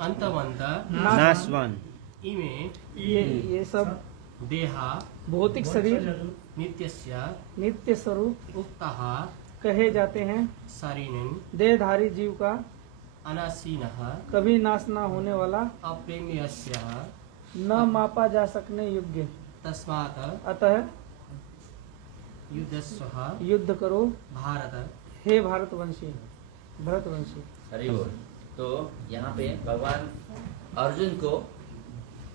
अंतवंत नाशवान इमे ये सब देहा भौतिक शरीर नित्यस्य नित्य स्वरूप उक्तः कहे जाते हैं। शरीरं देहधारी जीव का अनासीनः कभी नाश न होने वाला, अप्रेम्यस्य न मापा जा सकने योग्य। तस्मात् अतः युद्धस्व युद्ध करो भारत। हे भारतवंशी भरतवंशी। हरि बोल। तो यहाँ पे भगवान अर्जुन को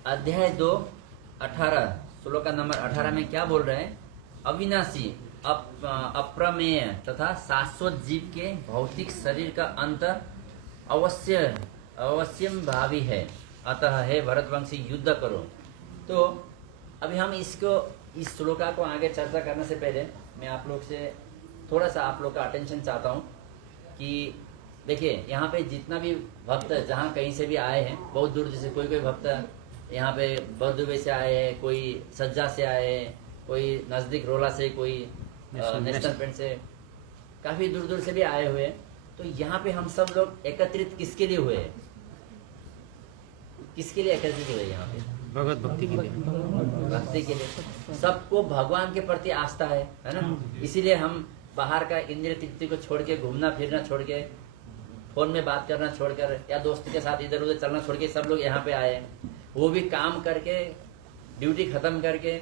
अध्याय 2 18 श्लोक नंबर 18 में क्या बोल रहे हैं? अविनाशी अप्रमेय तथा शाश्वत जीव के भौतिक शरीर का अंत अवश्यम भावी है, अतः हे भरतवंशी युद्ध करो। तो अभी हम इस श्लोका को आगे चर्चा करने से पहले मैं आप लोग से थोड़ा सा आप लोग का अटेंशन चाहता हूँ कि देखिए यहाँ पे जितना भी भक्त जहाँ कहीं से भी आए हैं, बहुत दूर, जैसे कोई भक्त यहाँ पे बरदुबे से आए हैं, कोई सज्जा से आए हैं, कोई नजदीक रोला से, कोई नेशनल पेंट से, काफी दूर दूर से भी आए हुए हैं। तो यहाँ पे हम सब लोग एकत्रित किसके लिए हुए हैं? किसके लिए एकत्रित हुए यहाँ पे? भगवत भक्ति के लिए। भक्ति के लिए। सबको भगवान के प्रति आस्था है ना? इसीलिए हम बाहर का इंद्रिय तृप्ति को छोड़ के, घूमना फिरना छोड़ के, फोन में बात करना छोड़कर या दोस्त के साथ इधर उधर चलना छोड़ के सब लोग यहाँ पे आए हैं। वो भी काम करके, ड्यूटी खत्म करके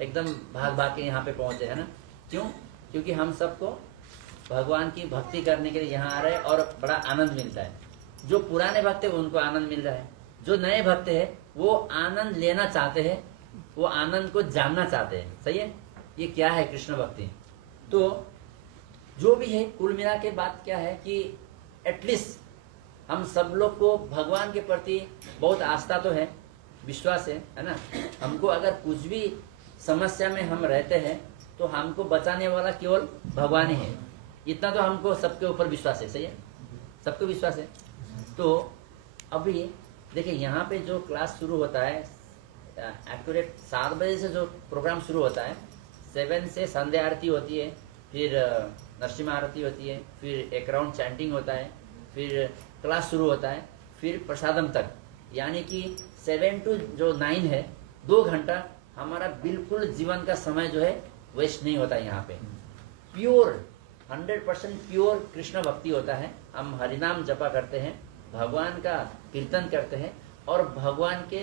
एकदम भाग भाग के यहाँ पे पहुंचे, है ना? क्यों? क्योंकि हम सबको भगवान की भक्ति करने के लिए यहाँ आ रहे हैं और बड़ा आनंद मिलता है। जो पुराने भक्त है उनको आनंद मिल रहा है, जो नए भक्त है वो आनंद लेना चाहते हैं, वो आनंद को जानना चाहते हैं। सही है? ये क्या है कृष्ण भक्ति? तो जो भी है, कुल मिला के बात क्या है कि एटलीस्ट हम सब लोग को भगवान के प्रति बहुत आस्था तो है, विश्वास है ना? हमको अगर कुछ भी समस्या में हम रहते हैं तो हमको बचाने वाला केवल भगवान ही है, इतना तो हमको सबके ऊपर विश्वास है। सही है? सबको विश्वास है। तो अभी देखिए यहाँ पे जो क्लास शुरू होता है एक्यूरेट 7 बजे से जो प्रोग्राम शुरू होता है, 7 से संध्या आरती होती है, फिर नरसिम्हा आरती होती है, फिर एक राउंड चैंटिंग होता है, फिर क्लास शुरू होता है, फिर प्रसादम तक, यानी कि 7 to 9 है, 2 घंटा हमारा बिल्कुल जीवन का समय जो है वेस्ट नहीं होता है। यहाँ पे प्योर 100% प्योर कृष्ण भक्ति होता है। हम हरिनाम जपा करते हैं, भगवान का कीर्तन करते हैं और भगवान के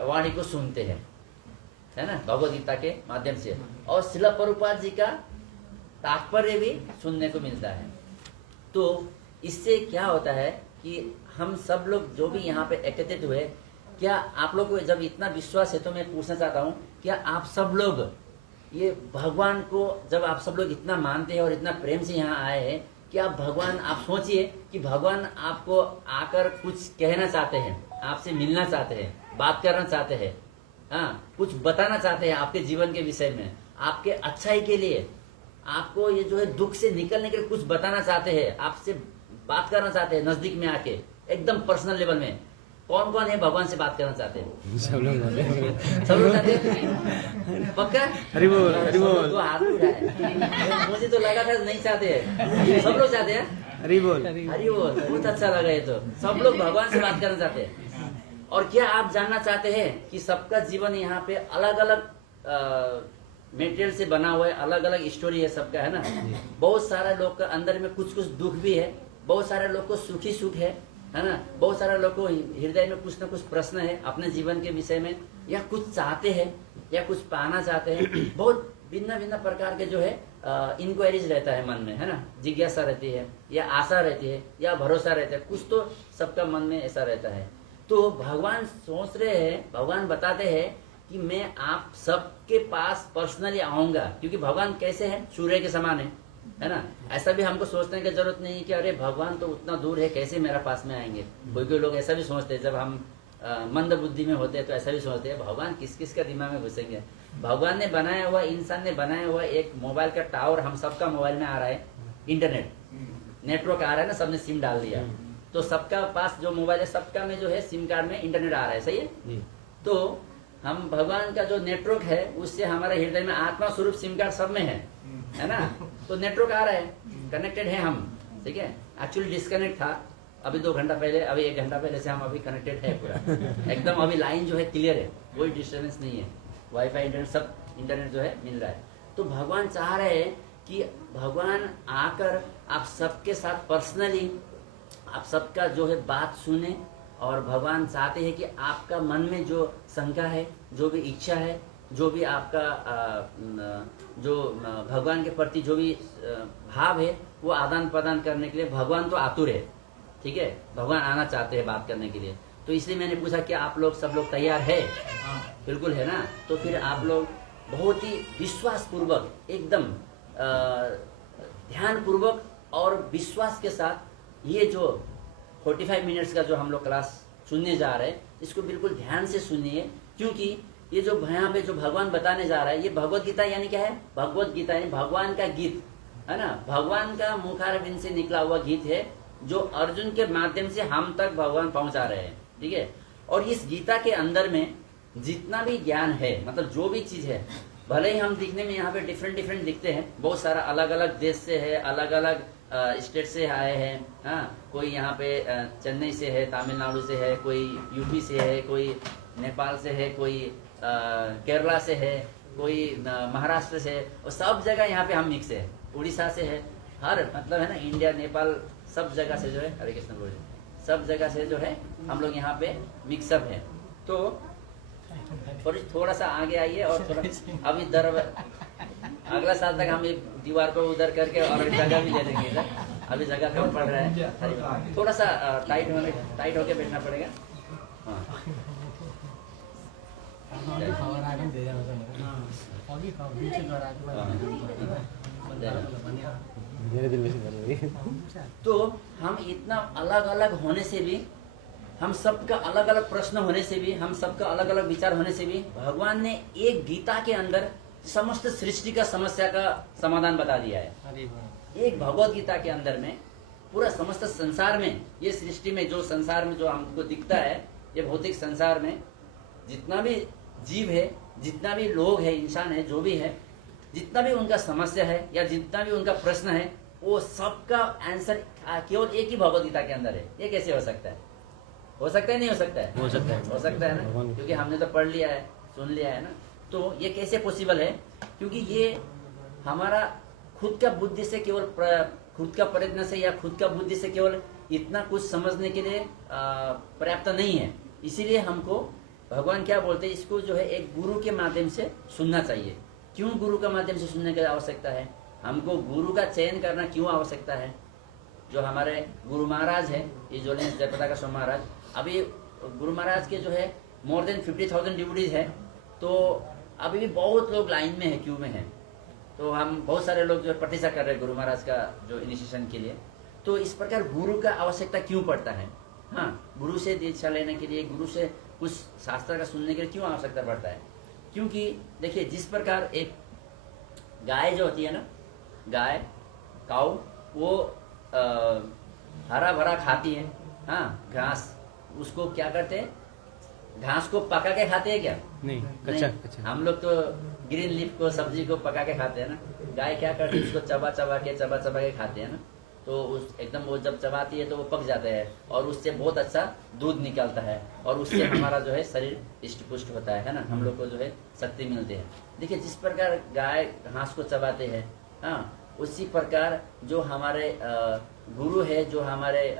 वाणी को सुनते हैं, है ना, भगवद गीता के माध्यम से। और श्रील प्रभुपाद जी का तात्पर्य भी सुनने को मिलता है। तो इससे क्या होता है कि हम सब लोग जो भी यहाँ पे एकत्रित हुए, क्या आप लोग को जब इतना विश्वास है तो मैं पूछना चाहता हूँ, क्या आप सब लोग ये भगवान को जब आप सब लोग इतना मानते हैं और इतना प्रेम से यहाँ आए हैं, क्या भगवान, आप सोचिए कि भगवान आपको आकर कुछ कहना चाहते हैं, आपसे मिलना चाहते हैं, बात करना चाहते हैं, हाँ, कुछ बताना चाहते हैं आपके जीवन के विषय में, आपके अच्छाई के लिए, आपको ये जो है दुख से निकलने के लिए कुछ बताना चाहते हैं, आपसे बात करना चाहते हैं नजदीक में आके, एकदम पर्सनल लेवल में। कौन कौन है भगवान से बात करना चाहते हैं? सब लोग सब लोग चाहते हैं? पक्का? हरि बोल, हरि बोल। तो हाथ उठाए, मुझे तो लगा था नहीं चाहते हैं। सब लोग चाहते हैं? हरि बोल, हरि बोल। बहुत अच्छा लगा ये तो, सब लोग भगवान से बात करना चाहते हैं। और क्या आप जानना चाहते हैं कि सबका जीवन यहाँ पे अलग अलग मेटेरियल से बना हुआ है, अलग अलग स्टोरी है सबका, है ना? बहुत सारे लोग का अंदर में कुछ कुछ दुख भी है, बहुत सारे लोग को सुखी सुख है ना? बहुत सारे लोग को हृदय में कुछ ना कुछ प्रश्न है अपने जीवन के विषय में, या कुछ चाहते हैं या कुछ पाना चाहते हैं। बहुत भिन्न भिन्न प्रकार के जो है इंक्वायरीज रहता है मन में, है ना? जिज्ञासा रहती है, या आशा रहती है, या भरोसा रहता है, कुछ तो सबका मन में ऐसा रहता है। तो भगवान सोच रहे हैं, भगवान बताते हैं कि मैं आप सबके पास पर्सनली आऊंगा, क्योंकि भगवान कैसे है? सूर्य के समान है ना? ऐसा भी हमको सोचने की जरूरत नहीं कि अरे भगवान तो उतना दूर है, कैसे मेरा पास में आएंगे। कोई कोई लोग ऐसा भी सोचते हैं, जब हम मंद बुद्धि में होते हैं तो ऐसा भी सोचते हैं भगवान किस किस का दिमाग में घुसेंगे। भगवान ने बनाया हुआ, इंसान ने बनाया हुआ एक मोबाइल का टावर हम सबका मोबाइल में आ रहा है, इंटरनेट नेटवर्क आ रहा है ना, सबने सिम डाल दिया, तो सबका पास जो मोबाइल है सबका में जो है सिम कार्ड में इंटरनेट आ रहा है। सही है? तो हम भगवान का जो नेटवर्क है उससे हमारे हृदय में आत्मा स्वरूप सिम कार्ड सब में है ना? तो नेटवर्क आ रहा है, कनेक्टेड है हम, ठीक है? एक्चुअली डिस्कनेक्ट था, अभी 2 घंटा पहले, अभी 1 घंटा पहले से हम अभी कनेक्टेड है पूरा एकदम। अभी लाइन जो है क्लियर है, कोई डिस्टर्बेंस नहीं है, वाईफाई इंटरनेट सब इंटरनेट जो है मिल रहा है। तो भगवान चाह रहे हैं कि भगवान आकर आप सबके साथ पर्सनली आप सबका जो है बात सुने, और भगवान चाहते हैं कि आपका मन में जो शंका है, जो भी इच्छा है, जो भी आपका जो भगवान के प्रति जो भी भाव है, वो आदान प्रदान करने के लिए भगवान तो आतुर है, ठीक है, भगवान आना चाहते हैं बात करने के लिए। तो इसलिए मैंने पूछा कि आप लोग सब लोग तैयार है? बिल्कुल है ना। तो फिर आप लोग बहुत ही विश्वास पूर्वक, एकदम ध्यान पूर्वक और विश्वास के साथ ये जो 45 मिनट्स का जो हम लोग क्लास सुनने जा रहे हैं, इसको बिल्कुल ध्यान से सुनिए, क्योंकि ये जो यहाँ पे जो भगवान बताने जा रहा है, ये भगवत गीता यानी क्या है? भगवत गीता यानी भगवान का गीत है ना, भगवान का मुखारबिंद से निकला हुआ गीत है, जो अर्जुन के माध्यम से हम तक भगवान पहुंचा रहे हैं, ठीक है। और इस गीता के अंदर में जितना भी ज्ञान है, मतलब जो भी चीज है, भले ही हम दिखने में यहाँ पे डिफरेंट दिखते हैं, बहुत सारा अलग अलग देश से है, अलग अलग स्टेट से आए हैं, हाँ, कोई यहाँ पे चेन्नई से है, तमिलनाडु से है, कोई यूपी से है, कोई नेपाल से है, कोई केरला से है, कोई महाराष्ट्र से है, और सब जगह यहाँ पे हम मिक्स है, उड़ीसा से है, हर मतलब है ना, इंडिया, नेपाल, सब जगह से जो है, हरे कृष्ण बोल, सब जगह से जो है हम लोग यहाँ पे मिक्सअप है। तो थोड़ा सा आगे आइए, और थोड़ा अभी अगला साल तक हम एक दीवार को उधर करके और जगह भी ले लेंगे इधर, अभी जगह कम पड़ रहा है, थोड़ा सा टाइट होके बैठना पड़ेगा। हाँ, तो हम इतना अलग अलग होने से भी, हम सबका अलग अलग प्रश्न होने से भी, हम सबका अलग अलग विचार होने से भी, भगवान ने एक गीता के अंदर समस्त सृष्टि का समस्या का समाधान बता दिया है। एक भगवत गीता के अंदर में पूरा समस्त संसार में, ये सृष्टि में जो संसार में जो हमको दिखता है, ये भौतिक संसार में जितना भी जीव है, जितना भी लोग है, इंसान है, जो भी है, जितना भी उनका समस्या है या जितना भी उनका प्रश्न है, वो सबका आंसर केवल एक ही भगवत गीता के अंदर है। ये कैसे हो सकता है? हो सकता है, नहीं हो सकता है? हो सकता है, हो सकता है ना, क्योंकि हमने तो पढ़ लिया है, सुन लिया है ना। तो ये कैसे पॉसिबल है? क्योंकि ये हमारा खुद का बुद्धि से केवल खुद का प्रयत्न से या खुद का बुद्धि से केवल इतना कुछ समझने के लिए पर्याप्त नहीं है। इसीलिए हमको भगवान क्या बोलते हैं, इसको जो है एक गुरु के माध्यम से सुनना चाहिए। क्यों गुरु का माध्यम से सुनने की आवश्यकता है? हमको गुरु का चयन करना क्यों आवश्यकता है? जो हमारे गुरु महाराज है, ये जो जयप्रकाश महाराज, अभी गुरु महाराज के जो है मोर देन 50,000 डिवोटीज है, तो अभी भी बहुत लोग लाइन में है, क्यू में है। तो हम बहुत सारे लोग जो प्रतीक्षा कर रहे हैं गुरु महाराज का जो इनिशिएशन के लिए। तो इस प्रकार गुरु का आवश्यकता क्यों पड़ता है? हाँ, गुरु से दीक्षा लेने के लिए, गुरु से कुछ शास्त्र का सुनने के लिए क्यों आवश्यकता पड़ता है? क्योंकि देखिए, जिस प्रकार एक गाय जो होती है ना, गाय काऊ, वो हरा भरा खाती है, हाँ, घास, उसको क्या करते हैं, घास को पका के खाते हैं क्या? नहीं, नहीं। कच्चा। हम लोग तो ग्रीन लीफ को, सब्जी को पका के खाते हैं ना। गाय क्या करती है, उसको चबा चबा के खाते हैं ना। तो उस एकदम वो जब चबाती है तो वो पक जाता है, और उससे बहुत अच्छा दूध निकलता है, और उससे हमारा जो है शरीर इष्ट पुष्ट होता है ना, हम लोग को जो है शक्ति मिलती है। देखिए, जिस प्रकार गाय घास को चबाते हैं, हाँ, उसी प्रकार जो हमारे गुरु है, जो हमारे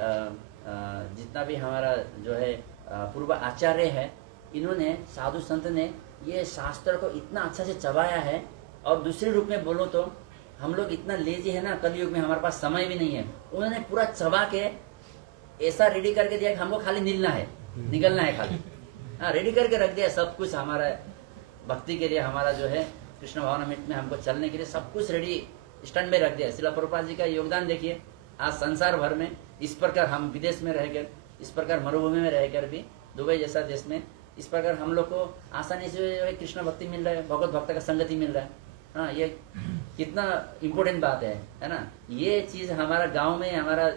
जितना भी हमारा जो है पूर्व आचार्य है, इन्होंने, साधु संत ने ये शास्त्र को इतना अच्छा से चबाया है। और दूसरे रूप में बोलो तो हम लोग इतना लेजी है ना, कलयुग में हमारे पास समय भी नहीं है। उन्होंने पूरा चबा के ऐसा रेडी करके दिया कि हमको खाली निकलना है खाली, हाँ, रेडी करके रख दिया सब कुछ। हमारा भक्ति के लिए, हमारा जो है कृष्ण भावनामृत में हमको चलने के लिए सब कुछ रेडी स्टैंड में रख दिया। श्रील प्रभुपाद जी का योगदान देखिए, आज संसार भर में इस प्रकार, हम विदेश में रहकर, इस प्रकार मरुभूमि में रहकर भी, दुबई जैसा देश में, इस प्रकार हम लोग को आसानी से कृष्ण भक्ति मिल रहा है, भगवत भक्त का संगति मिल रहा है। हाँ, ये कितना इम्पोर्टेंट बात है ना। ये चीज हमारा गांव में, हमारा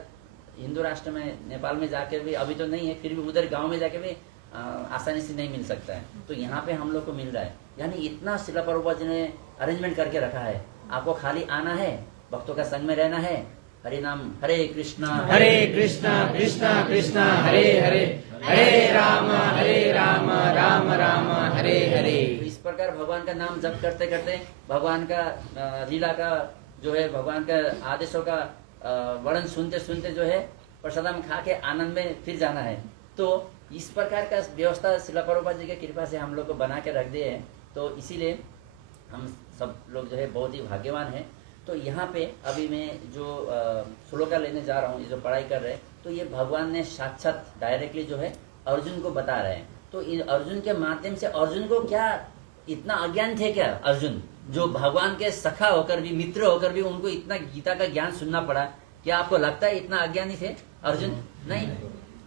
हिंदू राष्ट्र में, नेपाल में जाकर भी, अभी तो नहीं है, फिर भी उधर गांव में जाके भी आसानी से नहीं मिल सकता है। तो यहाँ पे हम लोग को मिल रहा है। यानी इतना श्रील प्रभुपाद जी ने अरेंजमेंट करके रखा है। आपको खाली आना है, भक्तों का संग में रहना है, हरे नाम हरे कृष्णा कृष्णा कृष्णा कृष्णा हरे हरे राम राम राम हरे हरे। तो इस प्रकार भगवान का नाम जप करते करते भगवान का लीला का जो है, भगवान का आदेशों का वर्णन सुनते सुनते जो है प्रसादम खा के आनंद में फिर जाना है। तो इस प्रकार का व्यवस्था श्रील प्रभुपाद जी की कृपा से हम लोग को बना के रख दिए हैं। तो इसीलिए हम सब लोग जो है बहुत ही भाग्यवान हैं। तो यहाँ पे अभी मैं जो श्लोका लेने जा रहा हूँ, ये जो पढ़ाई कर रहे हैं, तो ये भगवान ने साक्षात डायरेक्टली जो है अर्जुन को बता रहे हैं। तो इन अर्जुन के माध्यम से अर्जुन को क्या इतना अज्ञान थे क्या? अर्जुन जो भगवान के सखा होकर भी, मित्र होकर भी उनको इतना गीता का ज्ञान सुनना पड़ा, क्या आपको लगता है इतना अज्ञानी थे अर्जुन? नहीं,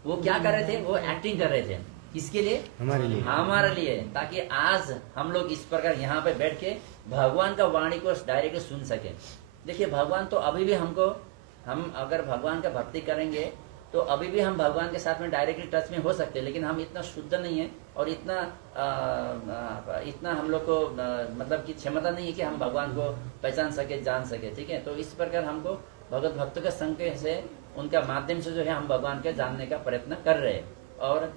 वो क्या कर रहे थे? वो एक्टिंग कर रहे थे। किसके लिए? हमारे लिए, ताकि आज हम लोग इस प्रकार यहाँ पे बैठ के भगवान का वाणी को डायरेक्टली सुन सके। देखिए भगवान तो अभी भी हमको, हम अगर भगवान का भक्ति करेंगे तो अभी भी हम भगवान के साथ में डायरेक्टली टच में हो सकते हैं, लेकिन हम इतना शुद्ध नहीं है और इतना हम लोग को मतलब कि क्षमता नहीं है कि हम भगवान को पहचान सके, जान सके। ठीक है, तो इस प्रकार हमको भगवत भक्तों के संग से, उनका माध्यम से जो है हम भगवान के जानने का प्रयत्न कर रहे हैं। और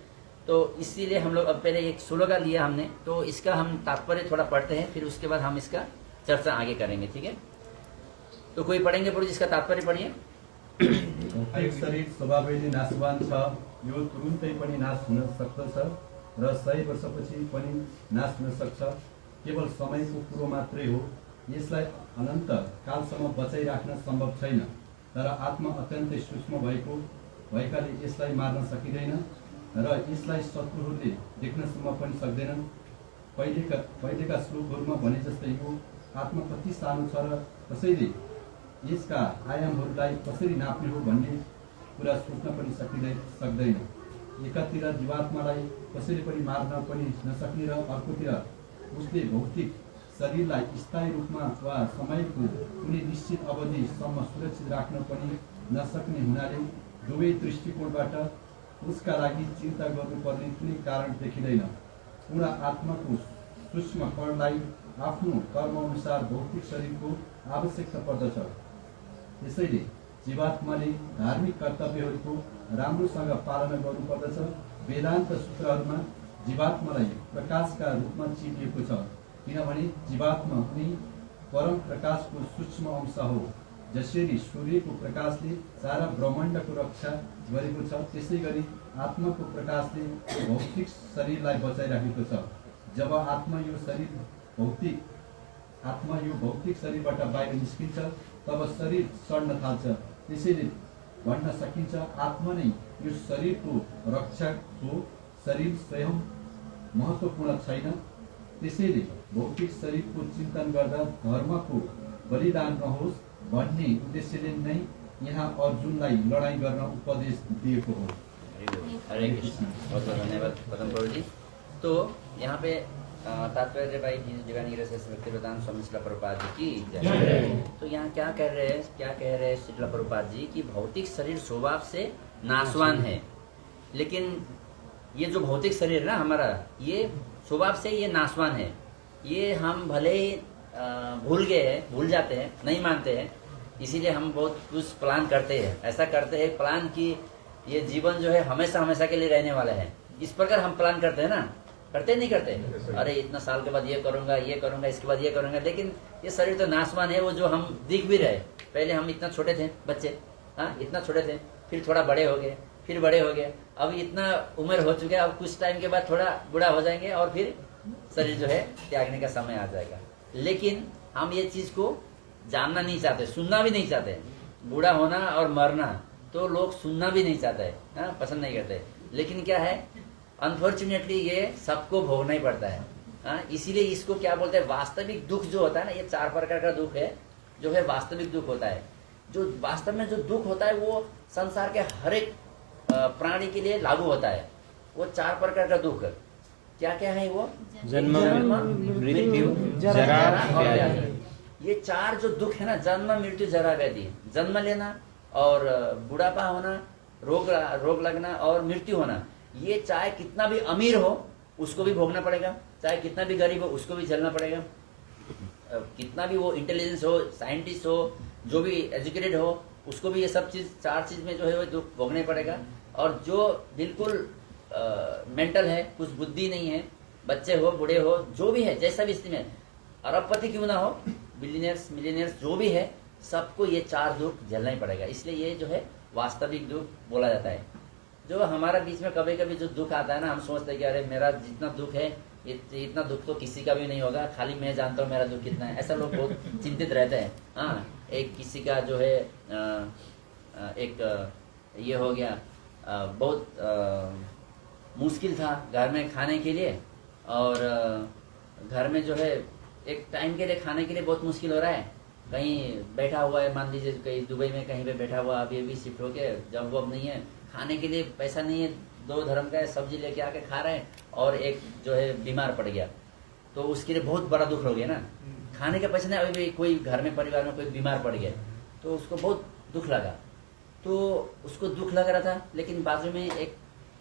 तो इसीलिए हम लोग अब पहले एक श्लोका लिया हमने, तो इसका हम तात्पर्य थोड़ा पढ़ते हैं, फिर उसके बाद हम इसका चर्चा आगे करेंगे। ठीक है, तो कोई पढ़ेंगे प्रभु जिसका तात्पर्य पढ़िए। भौतिक शरीर स्वभावैले नाशवान छ, यो तुरुन्तै पनि नाश हुन सक्दछ र 100 वर्षपछि पनि नाश हुन सक्छ। केवल समयको कुरो मात्रै हो। यसलाई अनन्त कालसम्म बचाइराख्न सम्भव छैन, तर आत्मा अत्यन्तै सूक्ष्म भएकाले यसलाई मार्न सकिँदैन र यसलाई शत्रुहरूले देख्नसम्म पनि सक्दैनन्। पहिलेका श्लोकहरूमा भने जस्तै यो आत्मा कति सानो छ र कसैले यसका आयामहरूलाई कसरी नाप्ने हो भन्ने कुरा सोच्न पनि सक्दैन। एकातिर जीवात्मालाई कसैले पनि मार्न पनि नसक्ने र अर्कोतिर उसले भौतिक शरीरलाई स्थायी रूपमा वा समयको कुनै निश्चित अवधिसम्म सुरक्षित राख्न पनि नसक्ने हुनाले दुवै दृष्टिकोणबाट उसका लागि चिन्ता गर्नुपर्ने कुनै कारण देखिँदैन। पूर्ण आत्माको सूक्ष्म कणलाई आफ्नो कर्मअनुसार भौतिक शरीरको आवश्यकता पर्दछ। त्यसैले जीवात्माले धार्मिक कर्तव्यहरूको राम्रोसँग पालना गर्नुपर्दछ। वेदान्त सूत्रहरूमा जीवात्मालाई प्रकाशका रूपमा चिनिएको छ, किनभने जीवात्मा कुनै परम प्रकाशको सूक्ष्म अंश हो। जसरी सूर्यको प्रकाशले सारा ब्रह्माण्डको रक्षा गरेको छ, त्यसै गरी आत्माको प्रकाशले भौतिक शरीरलाई बचाइराखेको छ। जब आत्मा यो भौतिक शरीरबाट बाहिर निस्किन्छ तब शरीर सड्न थाल्छ। त्यसैले भन्न सकिन्छ आत्मा नै यो शरीरको रक्षक हो। शरीर स्वयं महत्त्वपूर्ण छैन। त्यसैले भौतिक शरीरको चिन्तन गर्दा धर्मको बलिदान नहोस् भन्ने उद्देश्यले नै यहाँ अर्जुनलाई लडाईँ गर्न उपदेश दिएको हो। हरे कृष्ण। बहुत बहुत धन्यवाद पदम प्रभु जी। तो यहाँ पे तात्पर्य भाई भक्तिवेदांत स्वामी श्रील प्रभुपाद जी की जय। तो यहाँ क्या कह रहे हैं श्रील प्रभुपाद जी की भौतिक शरीर स्वभाव से नाशवान है, लेकिन ये जो भौतिक शरीर है ना हमारा, ये स्वभाव से ये नाशवान है। ये हम भले ही भूल जाते हैं, नहीं मानते हैं, इसीलिए हम बहुत कुछ प्लान करते हैं, ऐसा करते हैं प्लान कि ये जीवन जो है हमेशा हमेशा के लिए रहने वाला है। इस प्रकार हम प्लान करते हैं ना, करते नहीं करते? अरे इतना साल के बाद ये करूंगा, इसके बाद ये करूंगा, लेकिन ये शरीर तो नाशवान है। वो जो हम दिख भी रहे, पहले हम इतना छोटे थे बच्चे, हाँ इतना छोटे थे, फिर थोड़ा बड़े हो गए, फिर बड़े हो गए, अब इतना उम्र हो चुका है, अब कुछ टाइम के बाद थोड़ा बूढ़ा हो जाएंगे और फिर शरीर जो है त्यागने का समय आ जाएगा। लेकिन हम ये चीज को जानना नहीं चाहते, सुनना भी नहीं चाहते। बूढ़ा होना और मरना तो लोग सुनना भी नहीं चाहते, हाँ पसंद नहीं करते। लेकिन क्या है, अनफॉर्चुनेटली ये सबको भोगना ही पड़ता है। हाँ, इसीलिए इसको क्या बोलते हैं, वास्तविक दुख जो होता है ना, ये 4 प्रकार का दुख है जो है वास्तविक दुख होता है। जो वास्तव में जो दुख होता है वो संसार के हर एक प्राणी के लिए लागू होता है। वो 4 प्रकार का दुख क्या क्या है? वो जन्म मृत्यु जरा और व्याधि। व्याधि। ये 4 जो दुख है ना, जन्म मृत्यु जरा व्याधि, जन्म लेना और बुढ़ापा होना, रोग लगना और मृत्यु होना, ये चाहे कितना भी अमीर हो उसको भी भोगना पड़ेगा, चाहे कितना भी गरीब हो उसको भी झेलना पड़ेगा। कितना भी वो इंटेलिजेंस हो, साइंटिस्ट हो, जो भी एजुकेटेड हो, उसको भी ये सब चीज, 4 चीज में जो है वो दुख भोगने पड़ेगा। और जो बिल्कुल मेंटल है, कुछ बुद्धि नहीं है, बच्चे हो बूढ़े हो जो भी है, जैसा भी स्थिति में, अरबपति क्यों ना हो, बिलियनियर्स मिलियनियर्स जो भी है, सबको ये 4 दुख झेलना ही पड़ेगा। इसलिए ये जो है वास्तविक दुख बोला जाता है। जो हमारा बीच में कभी कभी जो दुख आता है ना, हम सोचते हैं कि अरे मेरा जितना दुख है इतना दुख तो किसी का भी नहीं होगा, खाली मैं जानता हूँ मेरा दुख कितना है। ऐसा लोग बहुत चिंतित रहते हैं। हाँ, एक किसी का जो है एक ये हो गया, बहुत मुश्किल था घर में खाने के लिए, और घर में जो है एक टाइम के लिए खाने के लिए बहुत मुश्किल हो रहा है। कहीं बैठा हुआ है, मान लीजिए कहीं दुबई में कहीं पे बैठा हुआ, अभी शिफ्ट होके, जब वो नहीं है, खाने के लिए पैसा नहीं है, 2 धर्म का है, सब्जी लेके आके खा रहे हैं, और एक जो है बीमार पड़ गया, तो उसके लिए बहुत बड़ा दुख हो गया ना। खाने का पैसा नहीं, अभी भी कोई घर में परिवार में कोई बीमार पड़ गया, तो उसको बहुत दुख लगा। तो उसको दुख लग रहा था, लेकिन बाजू में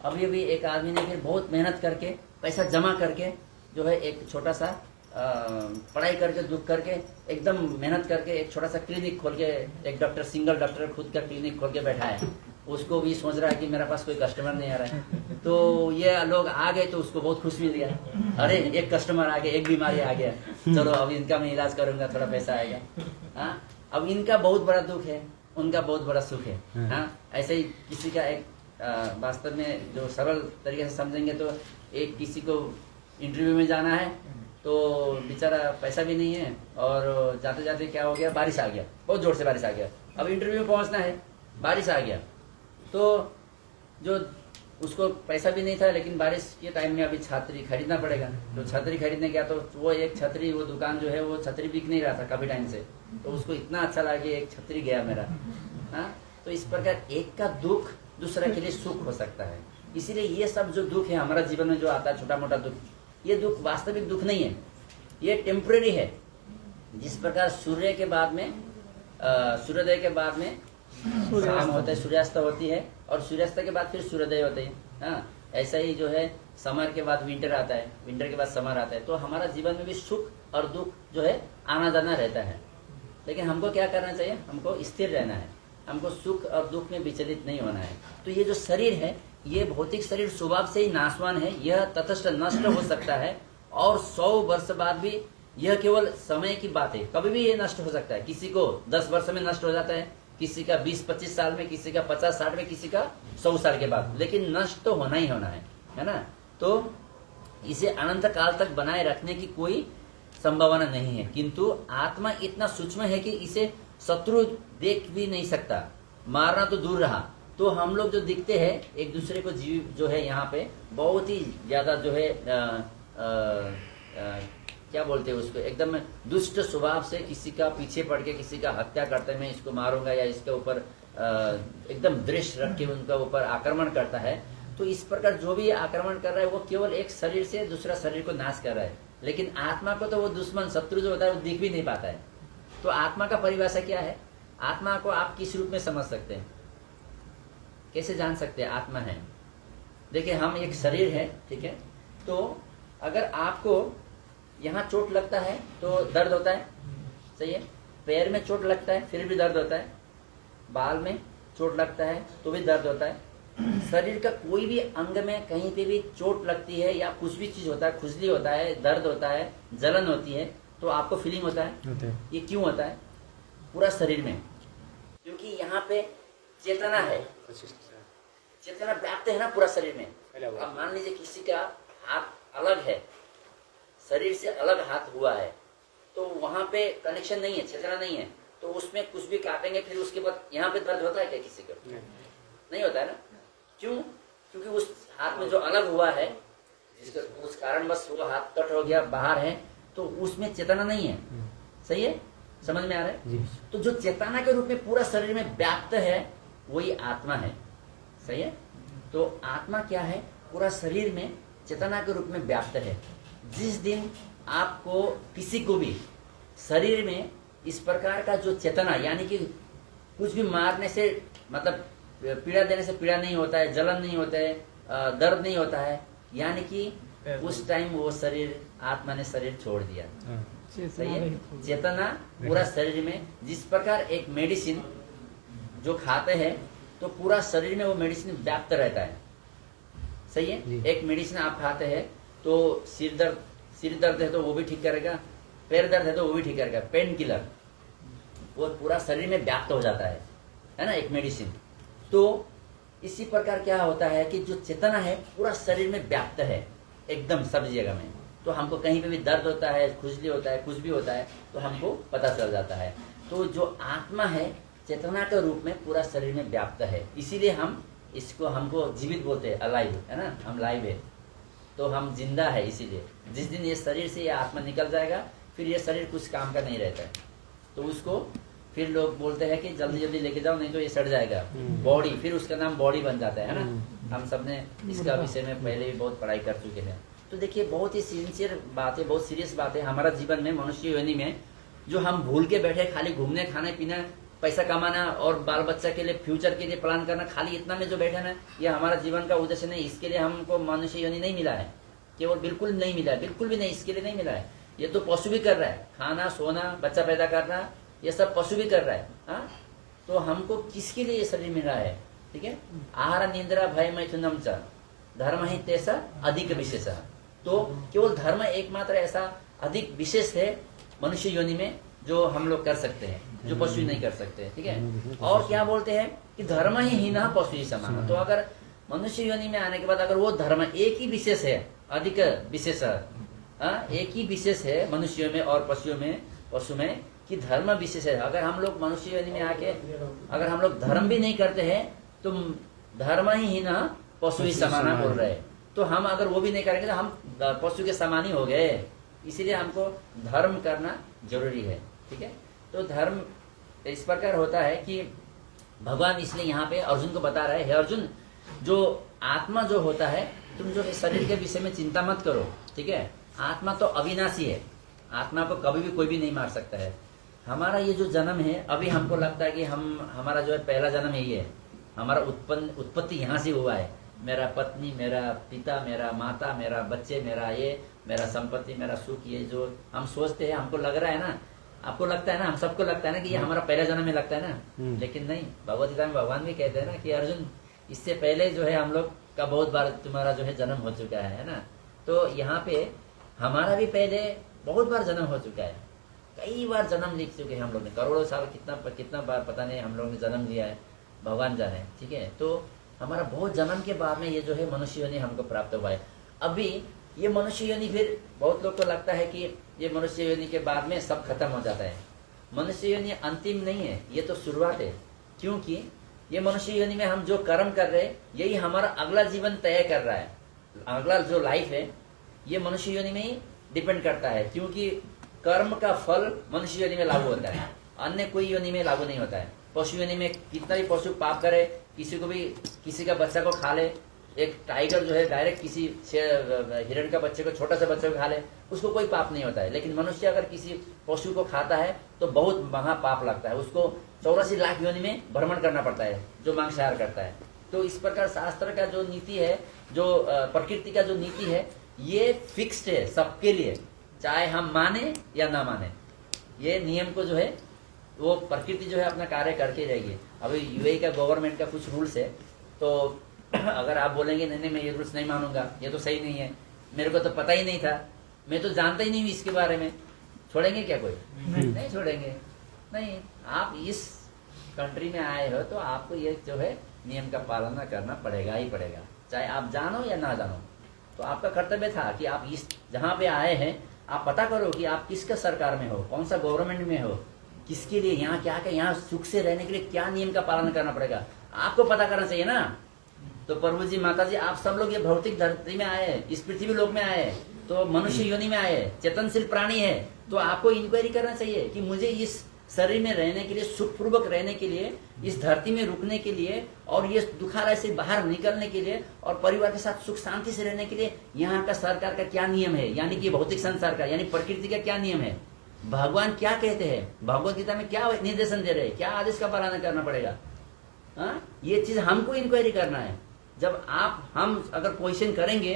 अभी एक आदमी ने फिर बहुत मेहनत करके पैसा जमा करके जो है एक छोटा सा पढ़ाई करके दुख करके एकदम मेहनत करके एक छोटा सा क्लिनिक खोल के, एक डॉक्टर, सिंगल डॉक्टर खुद का क्लिनिक खोल के बैठा है। उसको भी सोच रहा है कि मेरे पास कोई कस्टमर नहीं आ रहा है, तो ये लोग आ गए तो उसको बहुत खुश मिल गया, अरे एक कस्टमर आ गया, एक बीमारी आ गया, चलो अब इनका मैं इलाज करूंगा, थोड़ा पैसा आएगा। हाँ, अब इनका बहुत बड़ा दुख है, उनका बहुत बड़ा सुख है। हाँ, ऐसे ही किसी का एक वास्तव में जो सरल तरीके से समझेंगे तो एक किसी को इंटरव्यू में जाना है, तो बेचारा पैसा भी नहीं है, और जाते जाते क्या हो गया, बारिश आ गया, बहुत जोर से बारिश आ गया। अब इंटरव्यू में पहुंचना है, बारिश आ गया, तो जो उसको पैसा भी नहीं था, लेकिन बारिश के टाइम में अभी छतरी खरीदना पड़ेगा, तो छतरी खरीदने गया, तो वो एक छतरी, वो दुकान जो है वो छतरी बिक नहीं रहा था काफी टाइम से, तो उसको इतना अच्छा लगा एक छतरी गया मेरा। हाँ, तो इस प्रकार एक का दुख दूसरा के लिए सुख हो सकता है। इसीलिए ये सब जो दुख है हमारा जीवन में जो आता है, छोटा मोटा दुख, ये दुख वास्तविक दुख नहीं है, ये टेम्परेरी है। जिस प्रकार सूर्य के बाद में सूर्योदय के बाद में शाम होता है, सूर्यास्त होती है, और सूर्यास्त के बाद फिर सूर्योदय होते हैं। हाँ, ऐसा ही जो है समर के बाद विंटर आता है, विंटर के बाद समर आता है। तो हमारा जीवन में भी सुख और दुख जो है आना जाना रहता है, लेकिन हमको क्या करना चाहिए, हमको स्थिर रहना है, हमको सुख और दुख में विचलित नहीं होना है। तो ये जो शरीर है, ये भौतिक शरीर स्वभाव से ही नाशवान है, यह तटस्थ नष्ट हो सकता है, और 100 वर्ष बाद भी यह केवल समय की बात है, कभी भी ये नष्ट हो सकता है। किसी को 10 वर्ष में नष्ट हो जाता है, किसी का 20-25 साल में, किसी का 50-60 में, किसी का 100 साल के बाद, लेकिन नष्ट तो होना ही होना है ना। तो इसे अनंत काल तक बनाए रखने की कोई संभावना नहीं है, किंतु आत्मा इतना सूक्ष्म है कि इसे शत्रु देख भी नहीं सकता, मारना तो दूर रहा। तो हम लोग जो दिखते हैं एक दूसरे को, जीव जो है यहाँ पे बहुत ही ज्यादा जो है क्या बोलते हैं उसको, एकदम दुष्ट स्वभाव से किसी का पीछे पड़ के किसी का हत्या करते, मैं इसको मारूंगा या इसके ऊपर एकदम दृष्ट रख के उनका ऊपर आक्रमण करता है। तो इस प्रकार जो भी आक्रमण कर रहा है वो केवल एक शरीर से दूसरा शरीर को नाश कर रहा है, लेकिन आत्मा को तो वो दुश्मन शत्रु जो होता है वो दिख भी नहीं पाता है। तो आत्मा का परिभाषा क्या है, आत्मा को आप किस रूप में समझ सकते हैं, कैसे जान सकते हैं आत्मा है। देखिए, हम एक शरीर है, ठीक है, तो अगर आपको यहाँ चोट लगता है तो दर्द होता है, सही है, पैर में चोट लगता है फिर भी दर्द होता है, बाल में चोट लगता है तो भी दर्द होता है। शरीर का कोई भी अंग में कहीं पे भी चोट लगती है या कुछ भी चीज होता है, खुजली होता है, दर्द होता है, जलन होती है, तो आपको फीलिंग होता है। ये क्यों होता है पूरा शरीर में? क्योंकि यहाँ पे चेतना है, चेतना व्याप्त है ना पूरा शरीर में। अब मान लीजिए किसी का हाथ अलग है, शरीर से अलग हाथ हुआ है, तो वहां पे कनेक्शन नहीं है, चेतना नहीं है, तो उसमें कुछ भी काटेंगे फिर उसके बाद यहाँ पे दर्द होता है क्या किसी को? नहीं होता है ना। क्यों? क्योंकि उस हाथ में जो अलग हुआ है, जिसका उस कारणवश वो हाथ कट हो गया, बाहर है, तो उसमें चेतना नहीं है। सही है, समझ में आ रहा है? तो जो चेतना के रूप में पूरा शरीर में व्याप्त है वही आत्मा है। सही है। तो आत्मा क्या है? पूरा शरीर में चेतना के रूप में व्याप्त है। जिस दिन आपको किसी को भी शरीर में इस प्रकार का जो चेतना, यानी कि कुछ भी मारने से मतलब पीड़ा देने से पीड़ा नहीं होता है, जलन नहीं होता है, दर्द नहीं होता है, यानी कि उस टाइम वो शरीर, आत्मा ने शरीर छोड़ दिया। सही है। चेतना पूरा शरीर में, जिस प्रकार एक मेडिसिन जो खाते हैं तो पूरा शरीर में वो मेडिसिन व्याप्त रहता है। सही है। जी। एक मेडिसिन आप खाते हैं तो सिर दर्द है तो वो भी ठीक करेगा, पैर दर्द है तो वो भी ठीक करेगा, पेन किलर वो पूरा शरीर में व्याप्त हो जाता है ना, एक मेडिसिन। तो इसी प्रकार क्या होता है कि जो चेतना है पूरा शरीर में व्याप्त है एकदम सब जगह में। तो हमको कहीं पे भी दर्द होता है, खुजली होता है, कुछ भी होता है तो हमको पता चल जाता है। तो जो आत्मा है चेतना के रूप में पूरा शरीर में व्याप्त है, इसीलिए हम इसको हमको जीवित बोलते हैं, अलाइव है ना, हम लाइव है तो हम जिंदा है। इसीलिए जिस दिन ये शरीर से ये आत्मा निकल जाएगा फिर ये शरीर कुछ काम का नहीं रहता है, तो उसको फिर लोग बोलते हैं कि जल्दी जल्दी लेके जाओ नहीं तो ये सड़ जाएगा बॉडी, फिर उसका नाम बॉडी बन जाता है ना। हम सब ने इसका विषय में पहले भी बहुत पढ़ाई कर चुके हैं। तो देखिए बहुत ही सिंसियर बात है, बहुत सीरियस बात है हमारा जीवन में, मनुष्य योनि में जो हम भूल के बैठे खाली घूमने खाने पीना पैसा कमाना और बाल बच्चा के लिए फ्यूचर के लिए प्लान करना, खाली इतना में जो बैठे ना, ये हमारा जीवन का उद्देश्य नहीं। इसके लिए हमको मनुष्य योनि नहीं मिला है, केवल बिल्कुल नहीं मिला है, बिल्कुल भी नहीं, इसके लिए नहीं मिला है। ये तो पशु भी कर रहा है, खाना सोना बच्चा पैदा करना ये सब पशु भी कर रहा है। हाँ, तो हमको किसके लिए ये शरीर मिला है? ठीक है, आहार निंद्रा भय मैथुनम च धर्म ही तेसा अधिक विशेष। तो केवल धर्म एकमात्र ऐसा अधिक विशेष है मनुष्य योनि में जो हम लोग कर सकते हैं, जो पशु नहीं कर सकते। ठीक है, और क्या बोलते हैं कि धर्म ही हीना पशु ही समान। तो अगर मनुष्य योनि में आने के बाद अगर वो धर्म एक ही विशेष है, अधिक विशेष, एक ही विशेष है मनुष्यों में और पशुओं में, पशु में कि धर्म विशेष है। अगर हम लोग मनुष्य योनि में आके अगर हम लोग धर्म भी नहीं करते हैं तो धर्म ही हीना पशु ही समान बोल रहे हैं, तो हम अगर वो भी नहीं करेंगे तो हम पशु के समान ही हो गए। इसीलिए हमको धर्म करना जरूरी है। ठीक है, तो धर्म इस प्रकार होता है कि भगवान इसलिए यहाँ पे अर्जुन को बता रहे हैं, हे अर्जुन, जो आत्मा जो होता है, तुम जो शरीर के विषय में चिंता मत करो। ठीक है, आत्मा तो अविनाशी है, आत्मा को कभी भी कोई भी नहीं मार सकता है। हमारा ये जो जन्म है, अभी हमको लगता है कि हमारा जो है पहला जन्म है, ये हमारा उत्पत्ति यहाँ से हुआ है। मेरा पत्नी, मेरा पिता, मेरा माता, मेरा बच्चे, मेरा ये, मेरा संपत्ति, मेरा सुख, ये जो हम सोचते हैं, हमको लग रहा है ना, आपको लगता है ना, हम सबको लगता है ना कि ये हमारा पहला जन्म में लगता है ना। लेकिन नहीं, भगवत गीता में भगवान भी कहते हैं ना कि अर्जुन, इससे पहले जो है हम लोग का बहुत बार तुम्हारा जो है जन्म हो चुका है ना। तो यहाँ पे हमारा भी पहले बहुत बार जन्म हो चुका है, कई बार जन्म लिख चुके हैं हम लोग ने, करोड़ों साल कितना बार पता नहीं हम लोग ने जन्म लिया है, भगवान जाने। ठीक है, तो हमारा बहुत जन्म के बाद में ये जो है मनुष्य योनि हमको प्राप्त हुआ है। अभी ये मनुष्य योनि, फिर बहुत लोग को लगता है कि ये मनुष्य योनि के बाद में सब खत्म हो जाता है। मनुष्य योनि अंतिम नहीं है, ये तो शुरुआत है। क्योंकि ये मनुष्य योनि में हम जो कर्म कर रहे हैं, यही हमारा अगला जीवन तय कर रहा है। अगला जो लाइफ है ये मनुष्य योनि में ही डिपेंड करता है, क्योंकि कर्म का फल मनुष्य योनि में लागू होता है, अन्य कोई योनि में लागू नहीं होता है। पशु योनि में कितना भी पशु पाप करे, किसी को भी, किसी का बच्चा को खा ले, एक टाइगर जो है डायरेक्ट किसी हिरण का बच्चे को, छोटा सा बच्चे को खा ले, उसको कोई पाप नहीं होता है। लेकिन मनुष्य अगर किसी पशु को खाता है तो बहुत महा पाप लगता है, उसको 84 लाख योनि में भ्रमण करना पड़ता है जो मांसाहार करता है। तो इस प्रकार शास्त्र का जो नीति है, जो प्रकृति का जो नीति है, ये फिक्स्ड है सबके लिए, चाहे हम माने या ना माने। ये नियम को जो है वो प्रकृति जो है अपना कार्य करके रहेगी। अभी यूएई का गवर्नमेंट का कुछ रूल्स है, तो अगर आप बोलेंगे नहीं मैं ये रूल्स नहीं मानूंगा, ये तो सही नहीं है, मेरे को तो पता ही नहीं था, मैं तो जानता ही नहीं हूँ इसके बारे में, छोड़ेंगे क्या कोई? नहीं छोड़ेंगे। नहीं, आप इस कंट्री में आए हो तो आपको ये जो है नियम का पालन करना पड़ेगा ही पड़ेगा, चाहे आप जानो या ना जानो। तो आपका कर्तव्य था कि आप इस जहाँ पे आए हैं आप पता करो कि आप किसका सरकार में हो, कौन सा गवर्नमेंट में हो, किसके लिए यहाँ क्या क्या, यहाँ सुख से रहने के लिए क्या नियम का पालन करना पड़ेगा, आपको पता करना चाहिए ना। तो प्रभु जी, माता जी, आप सब लोग ये भौतिक धरती में आए, इस पृथ्वी लोक में आए, तो मनुष्य योनि में आए, चेतनशील प्राणी है, तो आपको इंक्वायरी करना चाहिए कि मुझे इस शरीर में रहने के लिए, सुखपूर्वक रहने के लिए, इस धरती में रुकने के लिए, और ये दुखालय से बाहर निकलने के लिए, और परिवार के साथ सुख शांति से रहने के लिए यहाँ का सरकार का क्या नियम है, यानी कि भौतिक संसार का, यानी प्रकृति का क्या नियम है, भगवान क्या कहते हैं, भगवत गीता में क्या निर्देशन दे रहे हैं, क्या आदेश का पालन करना पड़ेगा। ये चीज हमको इंक्वायरी करना है। जब हम अगर क्वेश्चन करेंगे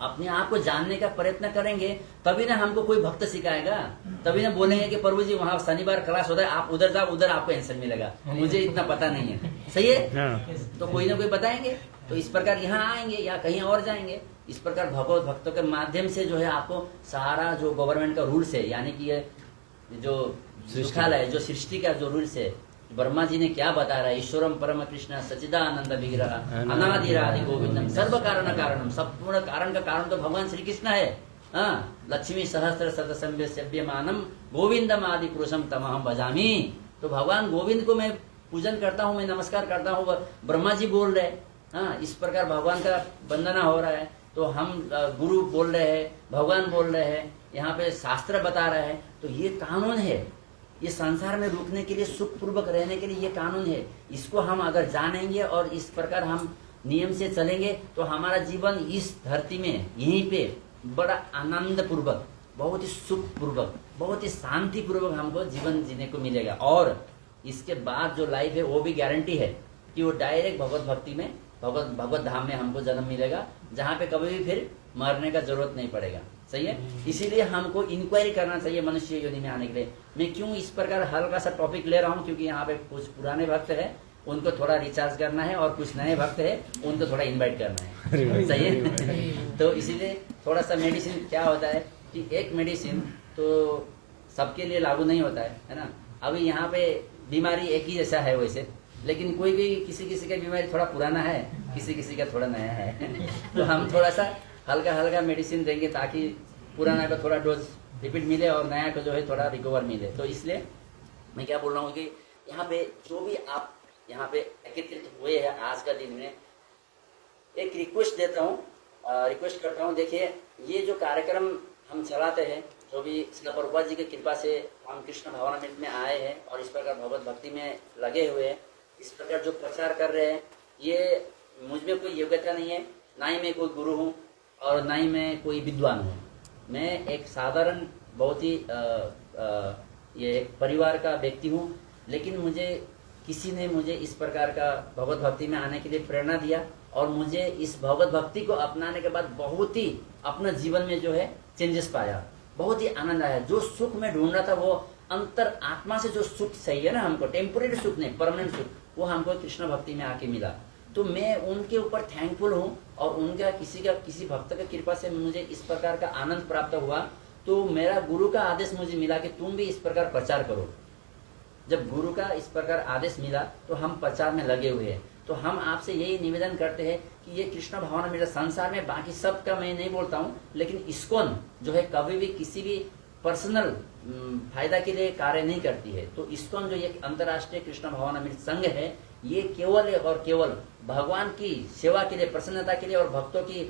अपने आप को जानने का प्रयत्न करेंगे तभी ना हमको कोई भक्त सिखाएगा, तभी ना बोलेंगे कि प्रभु जी वहाँ शनिवार क्लास होता है, आप उधर जाओ, उधर आपको आंसर मिलेगा, मुझे इतना पता नहीं है। सही है, हाँ। तो कोई ना कोई बताएंगे। तो इस प्रकार यहाँ आएंगे या कहीं और जाएंगे, इस प्रकार भगवत भक्तों के माध्यम से जो है आपको सारा जो गवर्नमेंट का रूल्स है, यानी कि ये जो सुखालय, जो सृष्टि का जो रूल्स है, ब्रह्मा जी ने क्या बता रहा है, ईश्वरम परम कृष्ण सच्चिदानंद विग्रह अनादिरादि गोविंदम सर्व कारण कारणम, संपूर्ण कारण का कारण तो भगवान श्री कृष्ण है। हाँ, लक्ष्मी सहस्त्र शत सेव्यमानम गोविंदम आदि पुरुषम तमहम भजामी। तो भगवान गोविंद को मैं पूजन करता हूँ, मैं नमस्कार करता हूँ, ब्रह्मा जी बोल रहे। हाँ, इस प्रकार भगवान का वंदना हो रहा है, तो हम गुरु बोल रहे हैं, भगवान बोल रहे हैं, यहाँ पे शास्त्र बता रहे हैं। तो ये कानून है, ये संसार में रुकने के लिए, सुख पूर्वक रहने के लिए ये कानून है। इसको हम अगर जानेंगे और इस प्रकार हम नियम से चलेंगे तो हमारा जीवन इस धरती में यहीं पे बड़ा आनंद पूर्वक, बहुत ही सुख पूर्वक, बहुत ही शांति पूर्वक हमको जीवन जीने को मिलेगा। और इसके बाद जो लाइफ है वो भी गारंटी है कि वो डायरेक्ट भगवत भक्ति में, भगवत धाम में हमको जन्म मिलेगा, जहाँ पे कभी भी फिर मरने का जरूरत नहीं पड़ेगा। सही है, इसीलिए हमको इंक्वायरी करना चाहिए मनुष्य योनि में आने के लिए। मैं क्यों इस प्रकार हल्का सा टॉपिक ले रहा हूँ, क्योंकि यहाँ पे कुछ पुराने भक्त है, उनको थोड़ा रिचार्ज करना है, और कुछ नए भक्त है, उनको थोड़ा इनवाइट करना है। सही है तो इसीलिए थोड़ा सा मेडिसिन क्या होता है कि एक मेडिसिन तो सबके लिए लागू नहीं होता है ना। अभी यहाँ पे बीमारी एक ही जैसा है वैसे, लेकिन कोई भी किसी का बीमारी थोड़ा पुराना है, किसी का थोड़ा नया है तो हम थोड़ा सा हल्का मेडिसिन देंगे ताकि पुराना का थोड़ा डोज रिपीट मिले और नया को जो है थोड़ा रिकवर मिले। तो इसलिए मैं क्या बोल रहा हूँ कि यहाँ पे जो भी आप यहाँ पे एकत्रित हुए हैं आज का दिन में, एक रिक्वेस्ट देता हूँ, रिक्वेस्ट करता हूँ। देखिए, ये जो कार्यक्रम हम चलाते हैं, जो भी श्रील प्रभुपाद जी की कृपा से हम कृष्ण भावनामृत में आए हैं और इस प्रकार भगवत भक्ति में लगे हुए हैं, इस प्रकार जो प्रचार कर रहे हैं, ये मुझ में कोई योग्यता नहीं है, ना ही मैं कोई गुरु हूँ और ना ही मैं कोई विद्वान हूँ। मैं एक साधारण, बहुत ही ये एक परिवार का व्यक्ति हूँ, लेकिन किसी ने मुझे इस प्रकार का भगवत भक्ति में आने के लिए प्रेरणा दिया, और मुझे इस भगवत भक्ति को अपनाने के बाद बहुत ही अपना जीवन में जो है चेंजेस पाया, बहुत ही आनंद आया। जो सुख मैं ढूंढ रहा था, वो अंतर आत्मा से जो सुख चाहिए ना हमको, टेम्पोरेरी सुख नहीं, परमानेंट सुख, वो हमको कृष्ण भक्ति में आके मिला। तो मैं उनके ऊपर थैंकफुल हूँ, और उनका किसी भक्त का कृपा से मुझे इस प्रकार का आनंद प्राप्त हुआ। तो मेरा गुरु का आदेश मुझे मिला कि तुम भी इस प्रकार प्रचार करो। जब गुरु का इस प्रकार आदेश मिला तो हम प्रचार में लगे हुए हैं। तो हम आपसे यही निवेदन करते हैं कि ये कृष्ण भावना मेरे संसार में, बाकी सब का मैं नहीं बोलता हूँ, लेकिन इस्कॉन जो है कभी भी किसी भी पर्सनल फायदा के लिए कार्य नहीं करती है। तो इस्कॉन जो एक अंतर्राष्ट्रीय कृष्ण भावनामृत संघ है, ये केवल और केवल भगवान की सेवा के लिए, प्रसन्नता के लिए और भक्तों की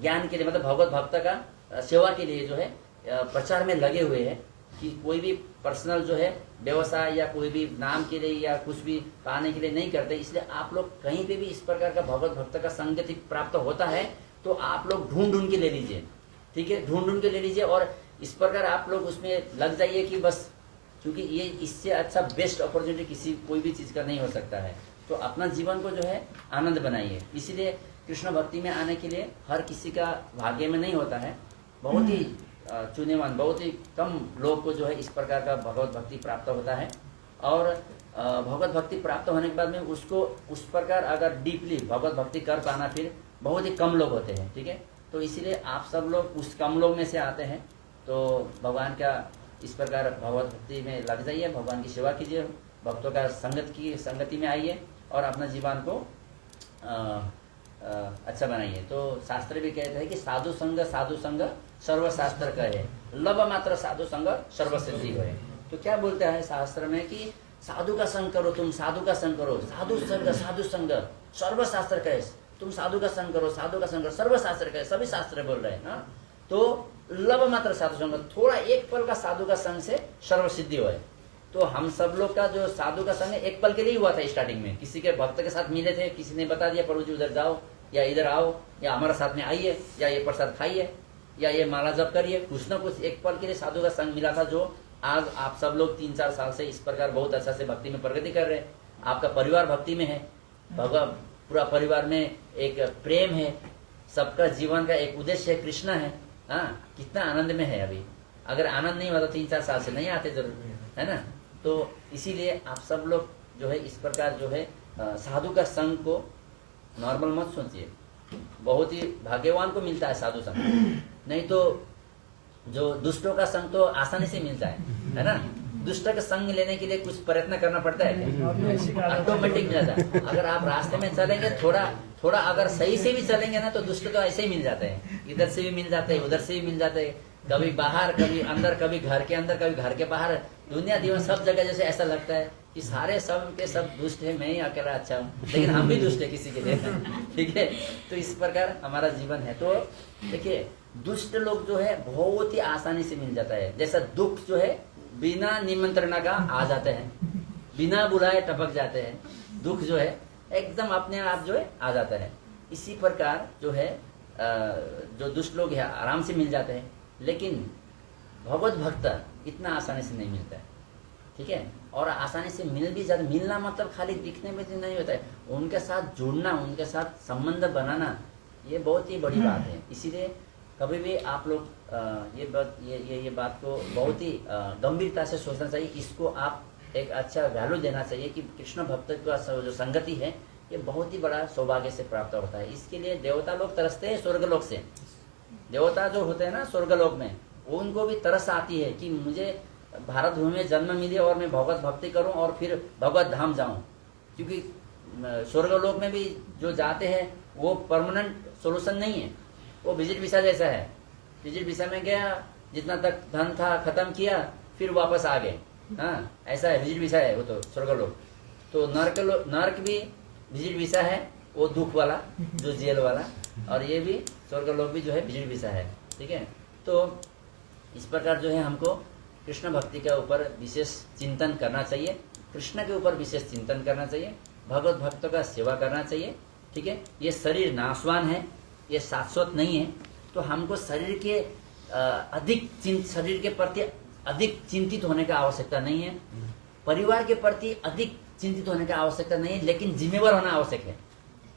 ज्ञान के लिए, मतलब भगवत भक्त का सेवा के लिए जो है प्रचार में लगे हुए हैं, कि कोई भी पर्सनल जो है व्यवसाय या कोई भी नाम के लिए या कुछ भी पाने के लिए नहीं करते। इसलिए आप लोग कहीं पे भी इस प्रकार का भगवत भक्त का संगति प्राप्त होता है तो आप लोग ढूंढ के ले लीजिए, ठीक है, ढूंढ के ले लीजिए, और इस प्रकार आप लोग उसमें लग जाइए कि बस, क्योंकि ये इससे अच्छा बेस्ट अपॉर्चुनिटी किसी कोई भी चीज का नहीं हो सकता है। तो अपना जीवन को जो है आनंद बनाइए। इसीलिए कृष्ण भक्ति में आने के लिए हर किसी का भाग्य में नहीं होता है, बहुत ही चुनेवान, बहुत ही कम लोग को जो है इस प्रकार का भगवत भक्ति प्राप्त होता है। और भगवत भक्ति प्राप्त होने के बाद में उसको उस प्रकार अगर डीपली भगवत भक्ति कर पाना फिर बहुत ही कम लोग होते हैं, ठीक है। तो इसीलिए आप सब लोग उस कम लोग में से आते हैं, तो भगवान का इस प्रकार भगवत भक्ति में लग जाइए, भगवान की सेवा कीजिए, भक्तों का संगति में आइए और अपना जीवन को अच्छा बनाइए। तो शास्त्र भी कहते हैं कि साधु संग सर्वशास्त्र कहे, लब मात्र साधु संग सर्वसिद्धि कहे। तो क्या बोलते हैं शास्त्र में कि साधु का संग करो, तुम साधु का संग करो, साधु संग सर्वशास्त्र कहे, तुम साधु का संग करो, साधु का संग करो, सर्वशास्त्र कहे, सभी शास्त्र बोल रहे हैं ना। तो लब मात्र साधु संग, थोड़ा एक पल का साधु का संग से सर्वसिद्धि हो। तो हम सब लोग का जो साधु का संग एक पल के लिए हुआ था स्टार्टिंग में, किसी के भक्त के साथ मिले थे, किसी ने बता दिया प्रभु जी उधर जाओ या इधर आओ या हमारे साथ में आइए या ये प्रसाद खाइए या ये माला जप करिए, कुछ ना कुछ एक पल के लिए साधु का संग मिला था, जो आज आप सब लोग 3-4 साल से इस प्रकार बहुत अच्छा से भक्ति में प्रगति कर रहे हैं। आपका परिवार भक्ति में है, पूरा परिवार में एक प्रेम है, सबका जीवन का एक उद्देश्य है, कृष्ण है। हाँ, कितना आनंद में है अभी। अगर आनंद नहीं हुआ तो 3-4 साल से नहीं आते जरूर, है ना। तो इसीलिए आप सब लोग जो है इस प्रकार जो है साधु का संग को नॉर्मल मत सोचिए। बहुत ही भाग्यवान को मिलता है साधु संग, नहीं तो जो दुष्टों का संग तो आसानी से मिलता है ना। दुष्ट का संग लेने के लिए कुछ प्रयत्न करना पड़ता है क्या? ऑटोमेटिक मिल जाता है। अगर आप रास्ते में चलेंगे थोड़ा अगर सही से भी चलेंगे ना तो दुष्ट तो ऐसे ही मिल जाते हैं, इधर से भी मिल जाते हैं, उधर से भी मिल जाते हैं, कभी बाहर कभी अंदर, कभी घर के अंदर कभी घर के बाहर, दुनिया दीवान सब जगह जैसे ऐसा लगता है कि सारे सब के सब दुष्ट है, मैं ही अकेला अच्छा हूँ, लेकिन हम भी दुष्ट है किसी के लिए। ठीक है, तो इस प्रकार हमारा जीवन है। तो देखिए दुष्ट लोग जो है बहुत ही आसानी से मिल जाता है। जैसा दुख जो है बिना निमंत्रण का आ जाते हैं, बिना बुलाए टपक जाते हैं। दुख जो है एकदम अपने आप जो है आ जाता है। इसी प्रकार जो है जो दुष्ट लोग है आराम से मिल जाते हैं, लेकिन भगवत भक्त इतना आसानी से नहीं मिलता है। ठीक है, और आसानी से मिल भी जाता। मिलना मतलब खाली दिखने में नहीं होता है, उनके साथ जुड़ना, उनके साथ संबंध बनाना, ये बहुत ही बड़ी बात है। इसीलिए कभी भी आप लोग ये बात को बहुत ही गंभीरता से सोचना चाहिए। इसको आप एक अच्छा वैल्यू देना चाहिए कि कृष्ण भक्त का जो संगति है ये बहुत ही बड़ा सौभाग्य से प्राप्त होता है। इसके लिए देवता लोग तरसते हैं स्वर्गलोक से। देवता जो होते हैं ना स्वर्गलोक में, उनको भी तरस आती है कि मुझे भारत भूमि में जन्म मिले और मैं भगवत भक्ति करूं और फिर भगवत धाम जाऊं। क्योंकि स्वर्गलोक में भी जो जाते हैं वो परमानेंट सोल्यूशन नहीं है, वो विजिट वीसा जैसा है। विजिट वीसा में गया, जितना तक धन था खत्म किया, फिर वापस आ गए। हाँ, ऐसा है, विजिट वीसा है वो तो स्वर्गलोक। तो नर्क भी विजिट वीसा है, वो दुख वाला जो जेल वाला, और ये भी स्वर्गलोक भी जो है विजिट वीसा है। ठीक है, तो इस प्रकार जो है हमको कृष्ण भक्ति के ऊपर विशेष चिंतन करना चाहिए, कृष्ण के ऊपर विशेष चिंतन करना चाहिए, भगवत भक्तों का सेवा करना चाहिए। ठीक है, ये शरीर नाशवान है, ये शाश्वत नहीं है। तो हमको शरीर के प्रति अधिक चिंतित होने का आवश्यकता नहीं है, परिवार के प्रति अधिक चिंतित होने का आवश्यकता नहीं है, लेकिन जिम्मेवार होना आवश्यक है।